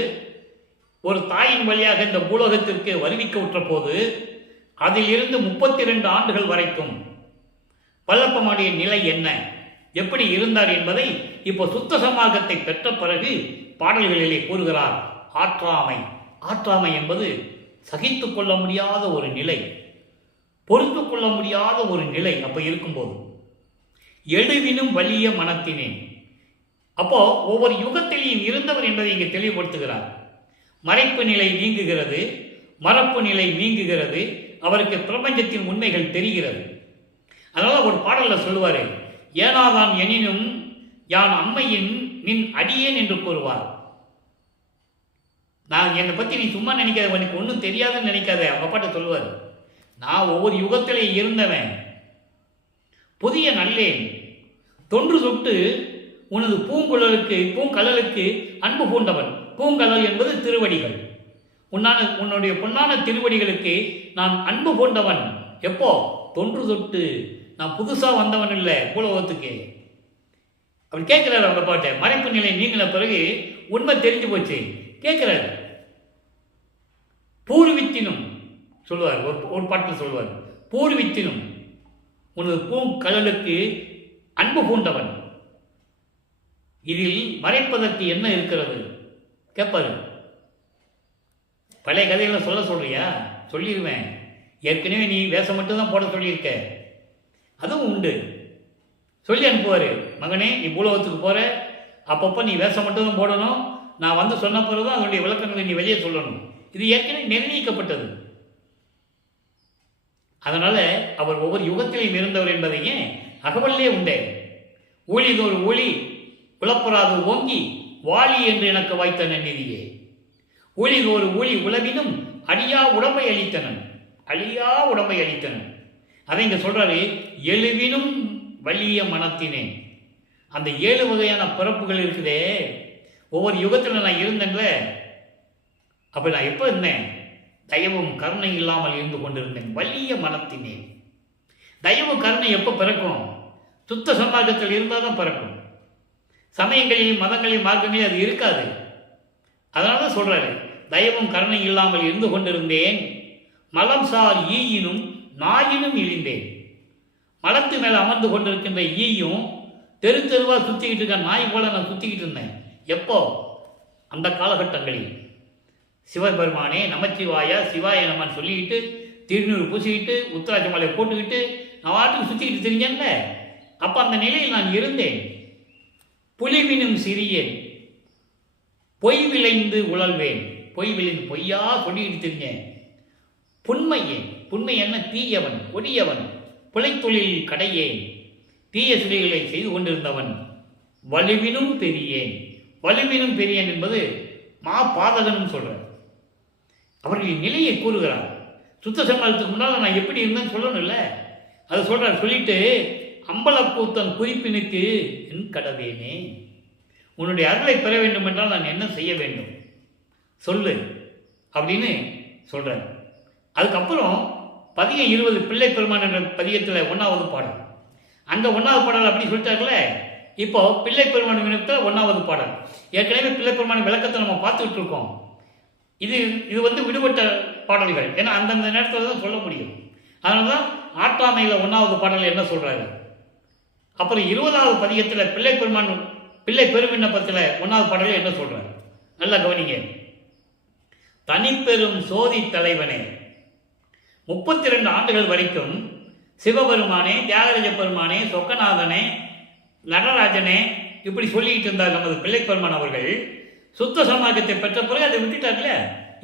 ஒரு தாயின் வழியாக இந்த பூலோகத்திற்கு வருவிக்க உற்ற போது, அதில் இருந்து 32 ஆண்டுகள் வரைக்கும் வல்லப்பெருமானுடைய நிலை என்ன, எப்படி இருந்தார் என்பதை இப்போ சுத்த சன்மார்க்கத்தை பெற்ற பிறகு பாடல்களிலே கூறுகிறார். ஆற்றாமை என்பது சகித்து கொள்ள முடியாத ஒரு நிலை, பொறுத்து கொள்ள முடியாத ஒரு நிலை. அப்போ இருக்கும்போது எழுவினும் வலிய மனத்தினே. அப்போ ஒவ்வொரு யுகத்திலையும் இருந்தவர் என்பதை இங்கே தெளிவுபடுத்துகிறார். மறைப்பு நிலை நீங்குகிறது, மறப்பு நிலை நீங்குகிறது, அவருக்கு பிரபஞ்சத்தின் உண்மைகள் தெரிகிறது. அதனால ஒரு பாடலில் சொல்லுவார், ஏனாதான் எனினும் யான் அம்மையின் நின் அடியேன் என்று கூறுவார். நான் என்னை பற்றி நீ சும்மா நினைக்காத, உனக்கு ஒன்றும் தெரியாதுன்னு நினைக்காத, அவங்க பாட்ட சொல்லுவார். நான் ஒவ்வொரு யுகத்திலே இருந்தவன், புதிய நல்லேன், தொன்று தொட்டு உனது பூங்கலலுக்கு அன்பு பூண்டவன். பூங்கலல் என்பது திருவடிகள். உன்னுடைய பொன்னான திருவடிகளுக்கு நான் அன்பு பூண்டவன். எப்போ? தொன்று தொட்டு. நான் புதுசாக வந்தவன் இல்லை பூலோகத்துக்கு. அப்படி கேட்கிறாரு அவங்க பாட்டை. மறைப்பு நிலை நீங்கின பிறகு உண்மை தெரிஞ்சு போச்சு. கேட்கிறாரு. பூர்வித்தினும் சொல்லுவார், ஒரு பாட்டில் சொல்லுவார், பூர்வித்தினும் உனது பூங்கலலுக்கு அன்பு பூண்டவன். இதில் மறைப்பதற்கு என்ன இருக்கிறது கேட்பாரு. பழைய கதைகளை சொல்றியா? சொல்லிடுவேன். ஏற்கனவே நீ வேஷம் மட்டும்தான் போட சொல்லியிருக்க, அதுவும் உண்டு. சொல்லி அனுப்புவார். மகனே, நீ பூலோகத்துக்கு போகிற, அப்பப்போ நீ வேஷம் மட்டும் தான் போடணும், நான் வந்து சொன்ன பிறகு தான் அதனுடைய விளக்கங்களை நீ வெளியே சொல்லணும். இது ஏற்கனவே நிர்ணயிக்கப்பட்டது. அதனால் அவர் ஒவ்வொரு யுகத்திலையும் இருந்தவர் என்பதையே அகவல்லே உண்டே. ஊழிதோர் ஊழி புலப்புறாது ஓங்கி வாழி என்று எனக்கு வாய்த்த நன்னிதியே. ஊழிதோர் ஊழி உலகினும் அழியா உடம்பை அளித்தனன், அழியா உடம்பை அளித்தனன். அதை இங்கே சொல்கிறாரு, எழுவினும் வலிய மனத்தினேன். அந்த 7 வகையான பிறப்புகள் இருக்குதே, ஒவ்வொரு யுகத்தில் நான் இருந்தேன்ல, அப்போ நான் எப்போ இருந்தேன்? தயவும் கருணை இல்லாமல் இருந்து கொண்டிருந்தேன். வலிய மனத்தினேன். தயவு கருணை எப்போ பிறக்கும்? சுத்த சமாஜத்தில் இருந்தால் தான் பிறக்கும். சமயங்களையும் மதங்களையும் மார்க்கங்களையும் அது இருக்காது. அதனால தான் சொல்கிறாரு, தயவும் கருணை இல்லாமல் இருந்து கொண்டிருந்தேன். மலம் சார் ஈயினும் நாயினும் இழிந்தேன். மலத்து மேலே அமர்ந்து கொண்டிருக்கின்ற ஈயும் தெரு தெருவாக சுற்றிக்கிட்டு இருக்க நாய் போல நான் சுற்றிக்கிட்டு இருந்தேன். எப்போ? அந்த காலகட்டங்களில். சிவபெருமானே நமச்சிவாயா சிவாய நமன்னு சொல்லிக்கிட்டு திருநூறு பூசிக்கிட்டு உத்தராட்சி மலையை போட்டுக்கிட்டு நான் வாட்டுக்கு சுற்றிக்கிட்டு தெரிஞ்சேன்ல, அப்போ அந்த நிலையில் நான் இருந்தேன். புலிவினும் சிறியேன், பொய் விளைந்து உழல்வேன். பொய் விளைந்து பொய்யா சொல்லிக்கிட்டு தெரிஞ்சேன். புண்மையேன், புண்மை என்ன? தீயவன், கொடியவன், புலைத்தொழில் கடையேன், தீய சுழிகளை செய்து கொண்டிருந்தவன். வலுவினும் பெரியேன். வலுவினும் பெரியேன் என்பது மா பாதகனும் சொல்கிறார். அவர்களின் நிலையை கூறுகிறார். சுத்த சமாளத்துக்கு முன்னால் நான் எப்படி இருந்தேன்னு சொல்லணும்ல, அதை சொல்கிறார். சொல்லிட்டு அம்பலப்பூத்தன் குறிப்பினுக்கு என் கடவேனே, உன்னுடைய அருளை பெற வேண்டும் என்றால் நான் என்ன செய்ய வேண்டும் சொல்லு அப்படின்னு சொல்கிறார். அதுக்கப்புறம் பதிகம் 20 பிள்ளை பெருமான் என்ற பதிகத்தில் 1வது பாடல். அங்கே 1வது பாடல் அப்படி சொல்லிட்டார்களே, இப்போ பிள்ளை பெருமான் விண்ணப்பத்தில் 1வது பாடல். ஏற்கனவே பிள்ளை பெருமான் விளக்கத்தை நம்ம பார்த்துக்கிட்டு இருக்கோம். இது விடுபட்ட பாடல்கள், ஏன்னா அந்தந்த நேரத்தில் தான் சொல்ல முடியும். அதனால தான் ஆற்றாமையில் 1வது பாடல் என்ன சொல்கிறாரு. அப்புறம் 20வது பதிகத்தில் பிள்ளை பெருவிண்ணப்பத்தில் 1வது பாடலில் என்ன சொல்கிறார், நல்லா கவனிங்க. தனிப்பெரும் சோதி தலைவனே, 32 ஆண்டுகள் வரைக்கும் சிவபெருமானே, தியாகராஜ பெருமானே, சொக்கநாதனே, நடராஜனே இப்படி சொல்லிக்கிட்டு இருந்தார் நமது பிள்ளை பெருமான் அவர்கள். சுத்த சமாஜத்தை பெற்ற பிறகு அதை விட்டுட்டார்ல.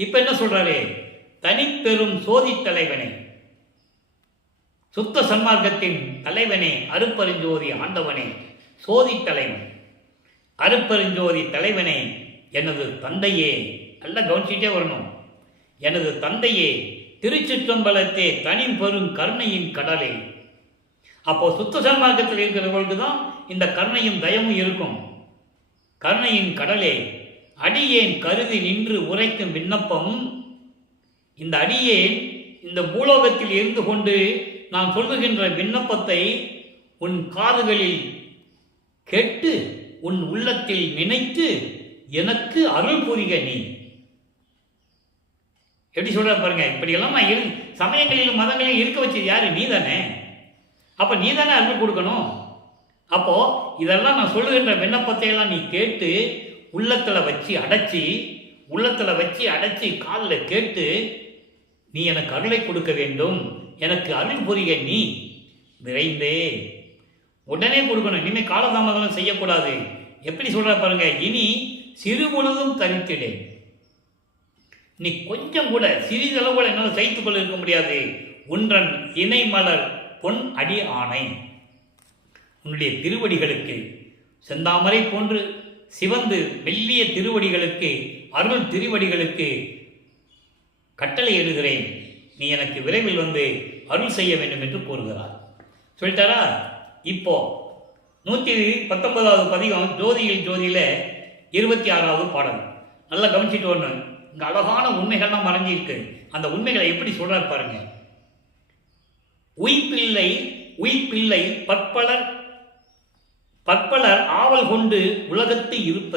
இப்போ என்ன சொல்றாரு? தனிப்பெரும் சோதி தலைவனே, சுத்த சன்மார்க்கத்தின் தலைவனே, அருப்பெருஞ்சோதி ஆண்டவனே, சோதி தலைவன், அருப்பெருஞ்சோதி தலைவனே, எனது தந்தையே, நல்லா கவனிச்சுட்டே வரணும். எனது தந்தையே, திருச்சிற்றம்பலத்தே தனி பெரும் கருணையின் கடலே. அப்போ சுத்த சன்மார்க்கத்தில் இருக்கிறவர்களுக்கு தான் இந்த கருணையும் தயமும் இருக்கும். கருணையின் கடலே, அடியேன் கருதி நின்று உரைக்கும் விண்ணப்பம். இந்த அடியேன் இந்த பூலோகத்தில் இருந்து கொண்டு நான் சொல்லுகின்ற விண்ணப்பத்தை உன் காதுகளில் கேட்டு உன் உள்ளத்தில் நினைத்து எனக்கு அருள் புரிக நீ. எப்படி சொல்ற பாருங்க. இப்படியெல்லாம் நான் சமயங்களிலும் மதங்களிலும் இருக்க வச்சது யாரு? நீ தானே. அப்போ நீ தானே அருள் கொடுக்கணும். அப்போ இதெல்லாம் நான் சொல்லுகின்ற விண்ணப்பத்தை எல்லாம் நீ கேட்டு உள்ளத்தில் வச்சு அடைச்சி காலில் கேட்டு நீ எனக்கு அருளை கொடுக்க வேண்டும், எனக்கு அருள் புரிய நீ விரைந்தே. உடனே கொடுக்கணும், இனிமேல் காலதாமதம் செய்யக்கூடாது. எப்படி சொல்ற பாருங்க. இனி சிறு பொழுதும் தரித்திடேன். நீ கொஞ்சம் கூட சிறிதளவு கூட என்னால் சகித்துக் கொள்ள இருக்க முடியாது. ஒன்றன் இணை மலர் பொன் அடி ஆணை. உன்னுடைய திருவடிகளுக்கு செந்தாமரை போன்று சிவந்து மெல்லிய திருவடிகளுக்கு, அருள் திருவடிகளுக்கு கட்டளை எழுகிறேன், நீ எனக்கு விரைவில் வந்து அருள் செய்ய வேண்டும் என்று கூறுகிறார். சொல்லிட்டாரா? இப்போ 119வது பதிகம் ஜோதியில் ஜோதியில் 26வது பாடல். நல்லா கவனிச்சுட்டு வரணும். இங்கே அழகான உண்மைகள்லாம் மறைஞ்சிருக்கு. அந்த உண்மைகளை எப்படி சொல்றார் பாருங்க. உய்பிள்ளை பற்பலர் ஆவல் கொண்டு உலகத்து இருப்ப.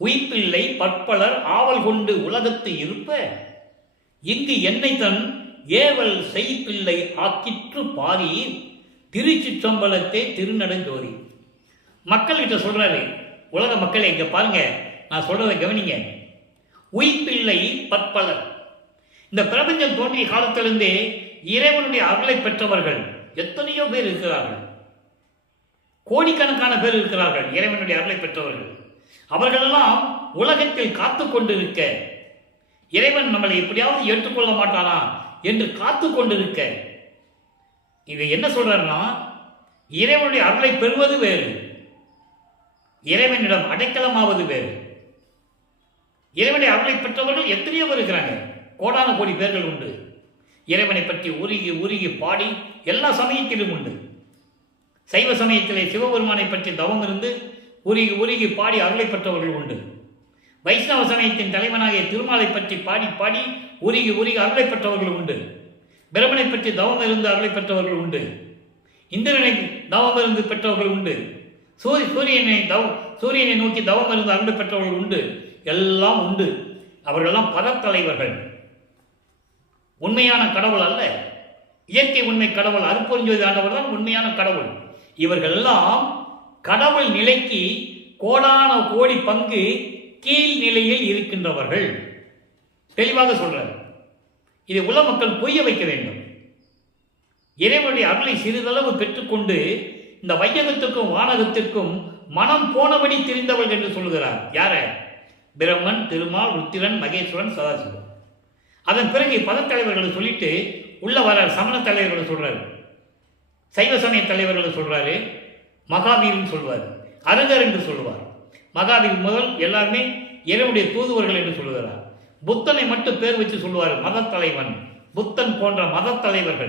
உய்பிள்ளை பற்பலர் ஆவல் கொண்டு உலகத்து இருப்ப. இங்கு என்னை தன் ஏவல் செய்பிள்ளை ஆக்கிற்று பாரி திருச்சிற்றம்பலத்தே திருநடஞ்சோதி. மக்கள்கிட்ட சொல்றாரு, உலக மக்களை இங்க பாருங்க, நான் சொல்றதை கவனிங்க. உய்பிள்ளை பற்பலர், இந்த பிரபஞ்சம் தோன்றிய காலத்திலிருந்தே இறைவனுடைய அருளை பெற்றவர்கள் எத்தனையோ பேர் இருக்கிறார்கள். கோடிக்கணக்கான பேர் இருக்கிறார்கள் இறைவனுடைய அருளை பெற்றவர்கள். அவர்களெல்லாம் உலகத்தில் காத்து கொண்டிருக்க, இறைவன் நம்மளை எப்படியாவது ஏற்றுக்கொள்ள மாட்டானா என்று காத்து கொண்டிருக்க, இது என்ன சொல்றாருன்னா, இறைவனுடைய அருளை பெறுவது வேறு, இறைவனிடம் அடைக்கலமாவது வேறு. இறைவனுடைய அருளை பெற்றவர்கள் எத்தனையோ பேர் இருக்கிறாங்க, கோடான கோடி பேர்கள் உண்டு. இறைவனை பற்றி உருகி உருகி பாடி எல்லா சமயத்திலும் உண்டு. சைவ சமயத்திலே சிவபெருமானை பற்றி தவம் இருந்து உருகி உருகி பாடி அருளை பெற்றவர்கள் உண்டு. வைஷ்ணவ சமயத்தின் தலைவனாகிய திருமாலை பற்றி பாடி பாடி உருகி உருகி அருளை பெற்றவர்கள் உண்டு. பிரமனை பற்றி தவம் இருந்து அருளை பெற்றவர்கள் உண்டு. இந்திரனை தவம் இருந்து பெற்றவர்கள் உண்டு. சூரியனை நோக்கி தவம் இருந்து அருளை பெற்றவர்கள் உண்டு. எல்லாம் உண்டு. அவர்களெல்லாம் பதத்தலைவர்கள். உண்மையான கடவுள் அல்ல, இயற்கை உண்மை கடவுள் அருட்பெருஞ்சோதி ஆண்டவர் தான் உண்மையான கடவுள். இவர்கள் எல்லாம் கடவுள் நிலைக்கு கோடான கோடி பங்கு கீழ் நிலையில் இருக்கின்றவர்கள். தெளிவாக சொல்றார். இதை உலக மக்கள் புரிய வைக்க வேண்டும். இறைவனுடைய அருளை சிறிதளவு பெற்றுக்கொண்டு இந்த வையகத்திற்கும் வானகத்திற்கும் மனம் போனபடி தெரிந்தவர்கள் என்று சொல்கிறார். யார? பிரம்மன், திருமால், ருத்திரன், மகேஸ்வரன், சதாசிவம். அதன் பிறகு பதத்தலைவர்களை சொல்லிட்டு உள்ள வர சமண தலைவர்களை சொல்றாரு, சைவ சமய தலைவர்களை சொல்றாரு, மகாவீர்னு சொல்வார், அருகர் என்று சொல்வார். மகாவீர் முதல் எல்லாருமே இறைவனுடைய தூதுவர்கள் என்று சொல்லுகிறார். புத்தனை மட்டும் பேர் வச்சு சொல்லுவார் மத தலைவன். புத்தன் போன்ற மத தலைவர்களை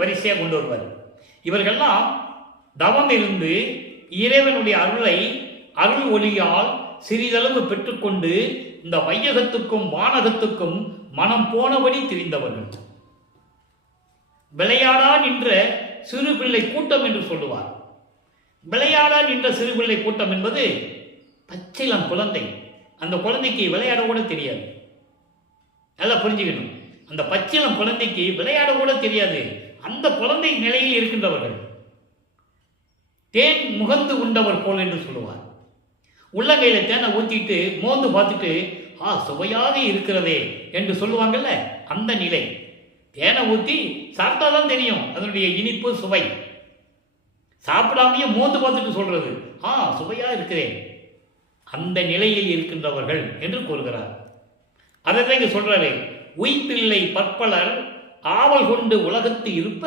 வரிசையாக கொண்டு வருவார். இவர்கள்லாம் தவம் இருந்து இறைவனுடைய அருளை அருள் ஒளியால் சிறிதளவு பெற்றுக்கொண்டு இந்த வையகத்துக்கும் வானகத்துக்கும் மனம் போனபடி திரிந்தவர்கள். விளையாடா நின்ற சிறு பிள்ளை கூட்டம் என்று சொல்லுவார். விளையாடா நின்ற சிறு பிள்ளை கூட்டம் என்பது பச்சிளம் குழந்தை. அந்த குழந்தைக்கு விளையாட கூட தெரியாது. நல்லா புரிஞ்சுக்கணும். அந்த பச்சிளம் குழந்தைக்கு விளையாட கூட தெரியாது. அந்த குழந்தை நிலையில் இருக்கின்றவர்கள். தேன் முகந்து உண்டவர் போல் என்று சொல்லுவார். உள்ளங்கையில தேனை ஊற்றிட்டு மோந்து பார்த்துட்டு சுவையாக இருக்கிறதே என்று சொல்லுவாங்கல்ல, அந்த நிலை. தேனை ஊற்றி சாப்பிட்டாதான் தெரியும் அதனுடைய இனிப்பு சுவை. சாப்பிடாமையே மோந்து பார்த்துட்டு சொல்றது சுவையா இருக்கிறேன், அந்த நிலையில் இருக்கின்றவர்கள் என்று கூறுகிறார். அதை தான் இங்க சொல்றாரு. உய்பிள்ளை பற்பலர் ஆவல் கொண்டு உலகத்து இருப்ப,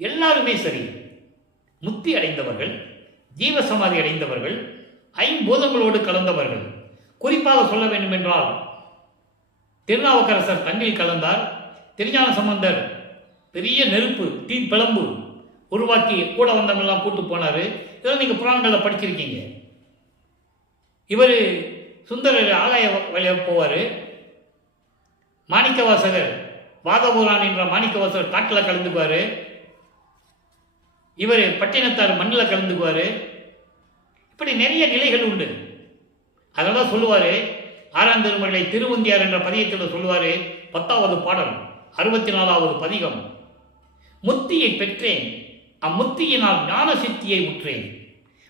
எல்லாருமே சரி, முக்தி அடைந்தவர்கள், ஜீவசமாதி அடைந்தவர்கள், ஐம்பூதங்களோடு கலந்தவர்கள். குறிப்பாக சொல்ல வேண்டும் என்றால், திருநாவுக்கரசர் தண்ணில் கலந்தார். திருஞான சம்பந்தர் பெரிய நெருப்பு தீ பிளம்பு உருவாக்கி கூட வந்தவங்கெல்லாம் கூட்டு போனாரு. இதெல்லாம் நீங்க புராணங்களில் படிச்சிருக்கீங்க. இவர் சுந்தரர் ஆகாய வழியாக போவார். மாணிக்கவாசகர் வாதபுரான் என்ற மாணிக்கவாசகர் காட்டில் கலந்துக்குவார். இவர் பட்டினத்தார் மண்ணில் கலந்துக்குவார். இப்படி நிறைய நிலைகள் உண்டு. அதெல்லாம் சொல்லுவார். 6ஆம் திருமுறை திருவந்தியார் என்ற பதிகத்தில் சொல்லுவார். 10வது பாடல் 64வது பதிகம். முத்தியை பெற்றேன், அம்முத்தியினால் ஞான சித்தியை முற்றேன்.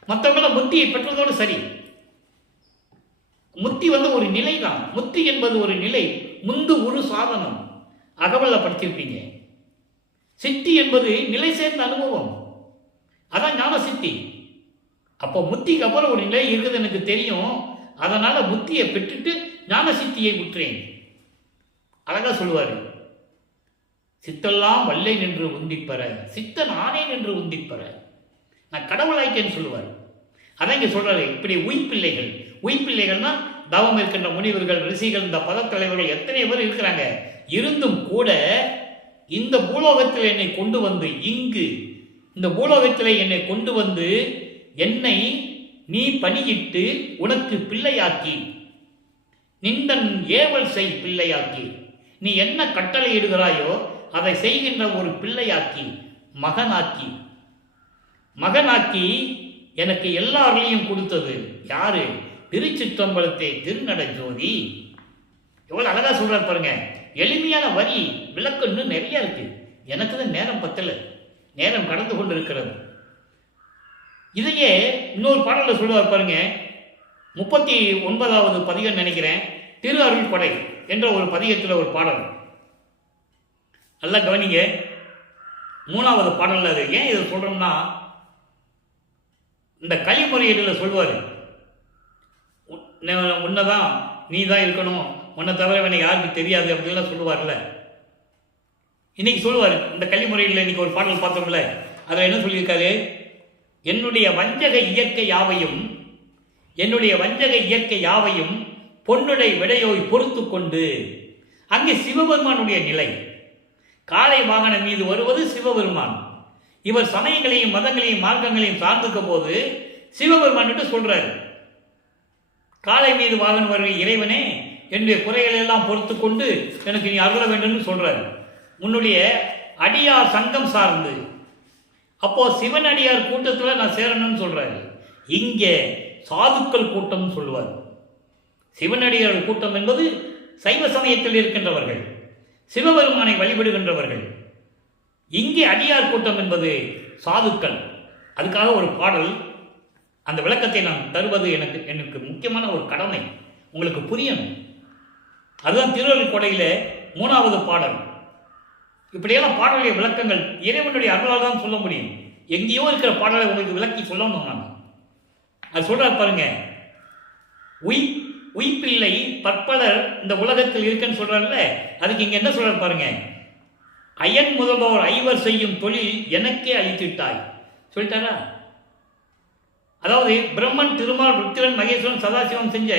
மற்றவங்கள முத்தியை பெற்றதோடு சரி. முத்தி ஒரு நிலை தான். முத்தி என்பது ஒரு நிலை, முந்து ஒரு சாதனம். அகவல்ல படிச்சிருப்பீங்க. சித்தி என்பது நிலை சேர்ந்த அனுபவம். அதான் ஞான சித்தி. அப்போ முத்திக்கு அப்புறம் ஒரு நிலை இருக்குது எனக்கு தெரியும். அதனால முத்தியை பெற்றுட்டு ஞான சித்தியை முற்றேன். அழகா சொல்லுவாரு. சித்தெல்லாம் வல்லை நின்று உந்திப்பெற, சித்தன் ஆனே நின்று உந்திப்பெற, நான் கடவுளாயிட்டேன்னு சொல்லுவார். அதான் இங்க சொல்றாரு. இப்படி உயிர்ப்பிள்ளைகள்னா தவம் இருக்கின்ற முனிவர்கள், ரிஷிகள், இந்த பதத்தலைவர்கள் எத்தனை பேர் இருக்கிறாங்க. இருந்தும் கூட இந்த பூலோகத்தில் என்னை கொண்டு வந்து, இந்த பூலோகத்தில் என்னை கொண்டு வந்து என்னை நீ பணியிட்டு உனக்கு பிள்ளையாக்கி, நிந்தன் ஏவல் செய் பிள்ளையாக்கி, நீ என்ன கட்டளை இடுகிறாயோ அதை செய்கின்ற ஒரு பிள்ளையாக்கி, மகனாக்கி எனக்கு எல்லாரையும் கொடுத்தது யாரு? திருச்சிற்றம்பலத்தை திருநட ஜோதி. எவ்வளவு அழகா சொல்றாரு பாருங்க. எளிமையான வரி விளக்கு இன்னும் நிறைய இருக்கு. எனக்கு தான் நேரம் பத்தல, நேரம் கடந்து கொண்டு இருக்கிறது. இதையே இன்னொரு பாடல சொல்லுவார் பாருங்க. 39வது பதிகம் நினைக்கிறேன். திரு அருள் கொடை என்ற ஒரு பதிகத்தில் ஒரு பாடல். நல்லா கவனிங்க. மூணாவது பாடலில் அது ஏன் இதை சொல்கிறோம்னா, இந்த கலிமுறையீடில் சொல்வார், உன்னை தான் நீ தான் இருக்கணும், உன்னை தவிர எனக்கு யாருக்கு தெரியாது அப்படின்லாம் சொல்லுவார்ல. இன்னைக்கு சொல்லுவார் இந்த கலிமுறையில். இன்னைக்கு ஒரு பாடல் பார்த்தோம்ல, அதில் என்ன சொல்லியிருக்காரு, என்னுடைய வஞ்சக இயற்கை யாவையும் பொன்னுடை விடையோய் பொறுத்து கொண்டு. அங்கே சிவபெருமானுடைய நிலை. காளை வாகனம் மீது வருவது சிவபெருமான். இவர் சமயங்களையும் மதங்களையும் மார்க்கங்களையும் சார்ந்திருக்க போது சிவபெருமான் சொல்றாரு, காளை மீது வாகனம் வருகிற இறைவனே, என்னுடைய குறைகளை எல்லாம் பொறுத்து கொண்டு எனக்கு நீ அருள வேண்டும் சொல்றாரு. உன்னுடைய அடியார் சங்கம் சார்ந்து. அப்போ சிவன் அடியார் கூட்டத்தில் நான் சேரணும்னு சொல்றாரு. இங்கே சாதுக்கள் கூட்டம் சொல்லுவார். சிவனடியார் கூட்டம் என்பது சைவ சமயத்தில் இருக்கின்றவர்கள், சிவபெருமானை வழிபடுகின்றவர்கள். இங்கே அடியார் கூட்டம் என்பது சாதுக்கள். அதுக்காக ஒரு பாடல், அந்த விளக்கத்தை நான் தருவது எனக்கு முக்கியமான ஒரு கடமை, உங்களுக்கு புரியணும். அதுதான் திருவள்ளுவர் கொடையில 3வது பாடல். இப்படியெல்லாம் பாடலுடைய விளக்கங்கள் இறைவனுடைய அருளால் தான் சொல்ல முடியும். எங்கேயோ இருக்கிற பாடலை உங்களுக்கு விளக்கி சொல்லணும். நான் அது சொல்றார் பாருங்க, உயிர்ப்பில்லை பற்பலர் இந்த உலகத்தில் இருக்குன்னு சொல்றாருல்ல, அதுக்கு இங்க என்ன சொல்றாரு பாருங்க, அயன் முதல்வோர் 5 செய்யும் தொழில் எனக்கே அளித்திட்டாய் சொல்லிட்டாரா. அதாவது பிரம்மன், திருமால், ருத்திரன், மகேஸ்வரன், சதாசிவம் செஞ்ச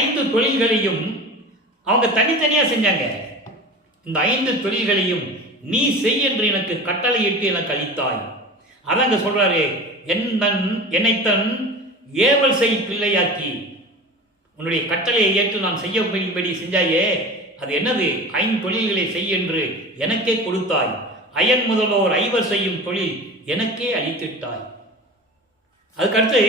5 தொழில்களையும் அவங்க தனித்தனியா செஞ்சாங்க. இந்த 5 தொழில்களையும் நீ செய் என்று எனக்கு கட்டளையிட்டு எனக்கு அளித்தாய். அதாங்க சொல்றாரு, என்னைத்தன் ஏவல் செய் பிள்ளையாக்கி. உன்னுடைய கட்டளையை ஏற்று நான் செய்யபடி செஞ்சாயே, அது என்னது? 5 தொழில்களை செய் என்று எனக்கே கொடுத்தாய். அயன் முதல்வோர் 5 செய்யும் தொழில் எனக்கே அளித்திட்டாய். அதுக்கடுத்து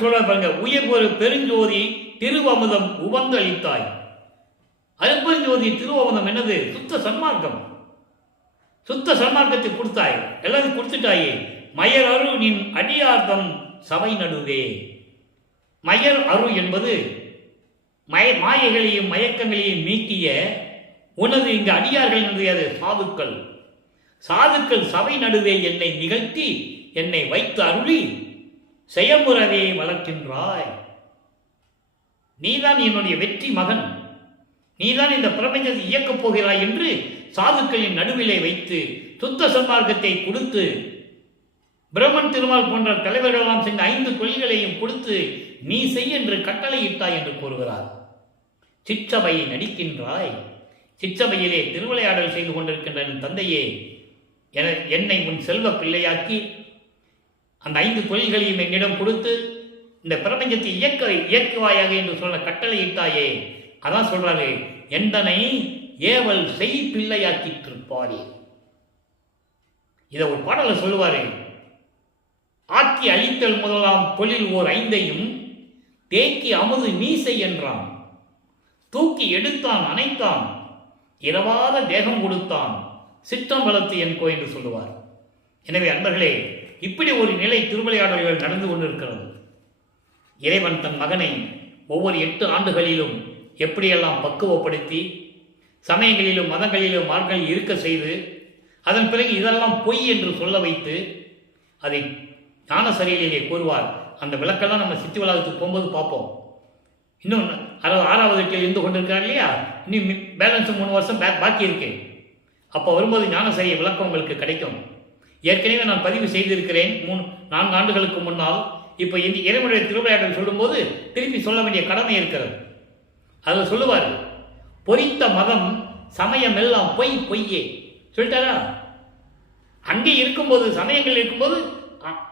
சொல்ற பாருங்க, உயிர் ஒரு பெருஞ்சோதி திருவமுதம் உவந்து அளித்தாய். அருப்பெருஞ்சோதி திருவமுதம் என்னது? சுத்த சன்மார்க்கம். சுத்த சன்மார்க்கத்தை கொடுத்தாய், எல்லாரும் கொடுத்துட்டாயே. மயர் அரு நின் அடியார்த்தம் சபை நடுவே. மயர் அரு என்பது மாயைகளையும் மயக்கங்களையும் நீக்கிய உனது இங்கு அடியார்கள் என்பது சாதுக்கள். சாதுக்கள் சபை நடுவே என்னை நிகழ்த்தி என்னை வைத்து அருளி செயமுறவே வளர்க்கின்றாய். நீதான் என்னுடைய வெற்றி மகன், நீதான் இந்த பிரபஞ்சத்தை இயக்கப் போகிறாய் என்று சாதுக்களின் நடுவிலே வைத்து சுத்த சன்மார்க்கத்தை கொடுத்து, பிரம்மன், திருமால் போன்ற தலைவர்கள் எல்லாம் சென்ற 5 தொழில்களையும் கொடுத்து நீ செய் என்று கட்டளையிட்டாய் என்று கூறுகிறார். சிற்றபையை நடிக்கின்றாய். சிற்றபையிலே திருவிளையாடல் செய்து கொண்டிருக்கின்ற தந்தையே, என்னை உன் செல்வ பிள்ளையாக்கி அந்த 5 தொழில்களையும் என்னிடம் கொடுத்து இந்த பிரபஞ்சத்தை இயக்குவாயாக என்று சொல்ல கட்டளையிட்டாயே. அதான் சொல்றாரு, எந்தனை ஏவல் செய் பிள்ளையாக்கிட்டிருப்பாரே. இதை ஒரு பாடலை சொல்லுவாரு. ஆக்கி அழித்தல் முதலாம் பொழில் ஓர் 5ஐயும் தேக்கி அமுது மீசை என்றான். தூக்கி எடுத்தான் அணைத்தான், இரவாத தேகம் கொடுத்தான், சிற்றம் வளர்த்து என்கோ என்று சொல்லுவார். எனவே அன்பர்களே, இப்படி ஒரு நிலை திருவிளையாடல்கள் நடந்து கொண்டிருக்கிறது. இறைவன் தன் மகனை ஒவ்வொரு 8 ஆண்டுகளிலும் எப்படியெல்லாம் பக்குவப்படுத்தி சமயங்களிலும் மதங்களிலும் மார்களை இருக்க செய்து, அதன் பிறகு இதெல்லாம் பொய் என்று சொல்ல வைத்து அதை ஞான சரியிலே கூறுவார். அந்த விளக்கெல்லாம் நம்ம சித்தி வளாகத்துக்கு போகும்போது பார்ப்போம். இன்னும் 6வது எட்டில் இருந்து கொண்டிருக்கார் இல்லையா, இன்னும் பேலன்ஸ் 3 வருஷம் பாக்கி இருக்கு. அப்போ வரும்போது ஞான சரிய விளக்கம் உங்களுக்கு கிடைக்கும். ஏற்கனவே நான் பதிவு செய்திருக்கிறேன் 4 ஆண்டுகளுக்கு முன்னால். இப்போ இந்த இறைவனுடைய திருவிளையாடல் சொல்லும்போது திருப்பி சொல்ல வேண்டிய கடமை இருக்கிறது. அதில் சொல்லுவார், பொறித்த மதம் சமயம் எல்லாம் பொய்யே சொல்லிட்டாரா. அங்கே இருக்கும்போது, சமயங்கள் இருக்கும்போது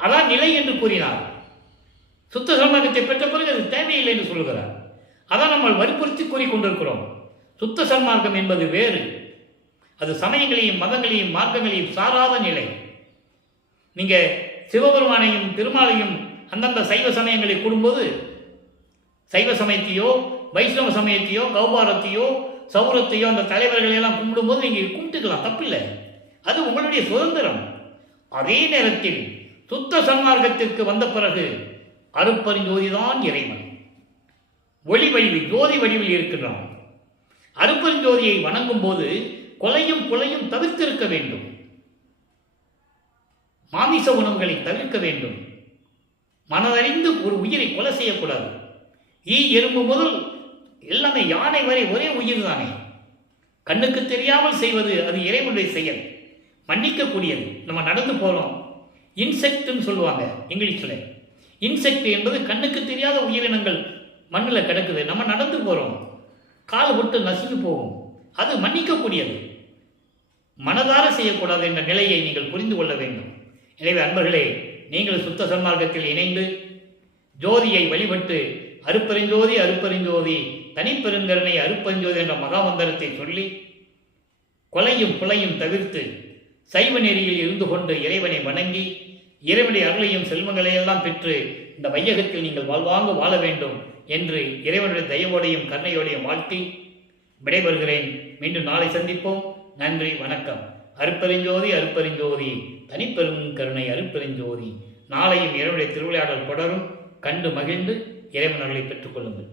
அதான் நிலை என்று கூறினார். சுத்த சன்மார்க்கத்தை பெற்ற பிறகு அது தேவையில்லை என்று சொல்கிறார். அதான் நம்ம வற்புறுத்தி கூறிக்கொண்டிருக்கிறோம். சுத்த சன்மார்க்கம் என்பது வேறு. அது சமயங்களையும் மதங்களையும் மார்க்கங்களையும் சாராத நிலை. நீங்க சிவபெருமானையும் திருமாலையும் அந்தந்த சைவ சமயங்களை கூடும்போது, சைவ சமயத்தையோ வைஷ்ணவ சமயத்தையோ கௌபாரத்தையோ சௌரத்தையோ அந்த தலைவர்களை எல்லாம் கும்பிடும்போது நீங்க கும்பிட்டுக்கலாம், தப்பில்லை. அது உங்களுடைய சுதந்திரம். அதே நேரத்தில் சுத்த சன்மார்க்கத்திற்கு வந்த பிறகு அருப்பெருஞ்சோதிதான் இறைவன். ஒளி வடிவில், ஜோதி வடிவில் இருக்கின்றான். அருப்பெருஞ்சோதியை வணங்கும் போது கொலையும் கொலையும் தவிர்த்திருக்க வேண்டும். மாமிச உணவுகளை தவிர்க்க வேண்டும். மனதறிந்து ஒரு உயிரை கொலை செய்யக்கூடாது. எறும்பு முதல் எல்லாமே யானை வரை ஒரே உயிர் தானே. கண்ணுக்கு தெரியாமல் செய்வது அது இறைவனுடைய செயல், மன்னிக்கக்கூடியது. நம்ம நடந்து போகிறோம், இன்செக்ட்னு சொல்லுவாங்க இங்கிலீஷில். இன்செக்ட் என்பது கண்ணுக்கு தெரியாத உயிரினங்கள் மண்ணில் கிடக்குது, நம்ம நடந்து போகிறோம், கால் விட்டு நசுங்கி போகும், அது மன்னிக்கக்கூடியது. மனதார செய்யக்கூடாது என்ற நிலையை நீங்கள் புரிந்து கொள்ள வேண்டும். எனவே அன்பர்களே, நீங்கள் சுத்த சன்மார்க்கத்தில் இணைந்து ஜோதியை வழிபட்டு அருப்பெருஞ்சோதி அருப்பெருஞ்சோதி தனிப்பெருங்கருணை அருப்பெருஞ்சோதி என்ற மகாமந்திரத்தை சொல்லி கொலையும் புலையும் தவிர்த்து சைவ நெறியில் இருந்து கொண்டு இறைவனை வணங்கி இறைவனுடைய அருளையும் செல்வங்களையெல்லாம் பெற்று இந்த வையகத்தில் நீங்கள் வாழ்வாங்க வாழ வேண்டும் என்று இறைவனுடைய தயவோடையும் கருணையோடையும் வாழ்த்தி விடைபெறுகிறேன். மீண்டும் நாளை சந்திப்போம். நன்றி, வணக்கம். அருப்பெருஞ்சோதி அருப்பெருஞ்சோதி தனிப்பெரும் கருணை அருப்பெருஞ்சோதி. நாளையும் இறைவனுடைய திருவிளையாடல் தொடரும். கண்டு மகிழ்ந்து இறைவன் அருளை பெற்றுக் கொள்ளுங்கள்.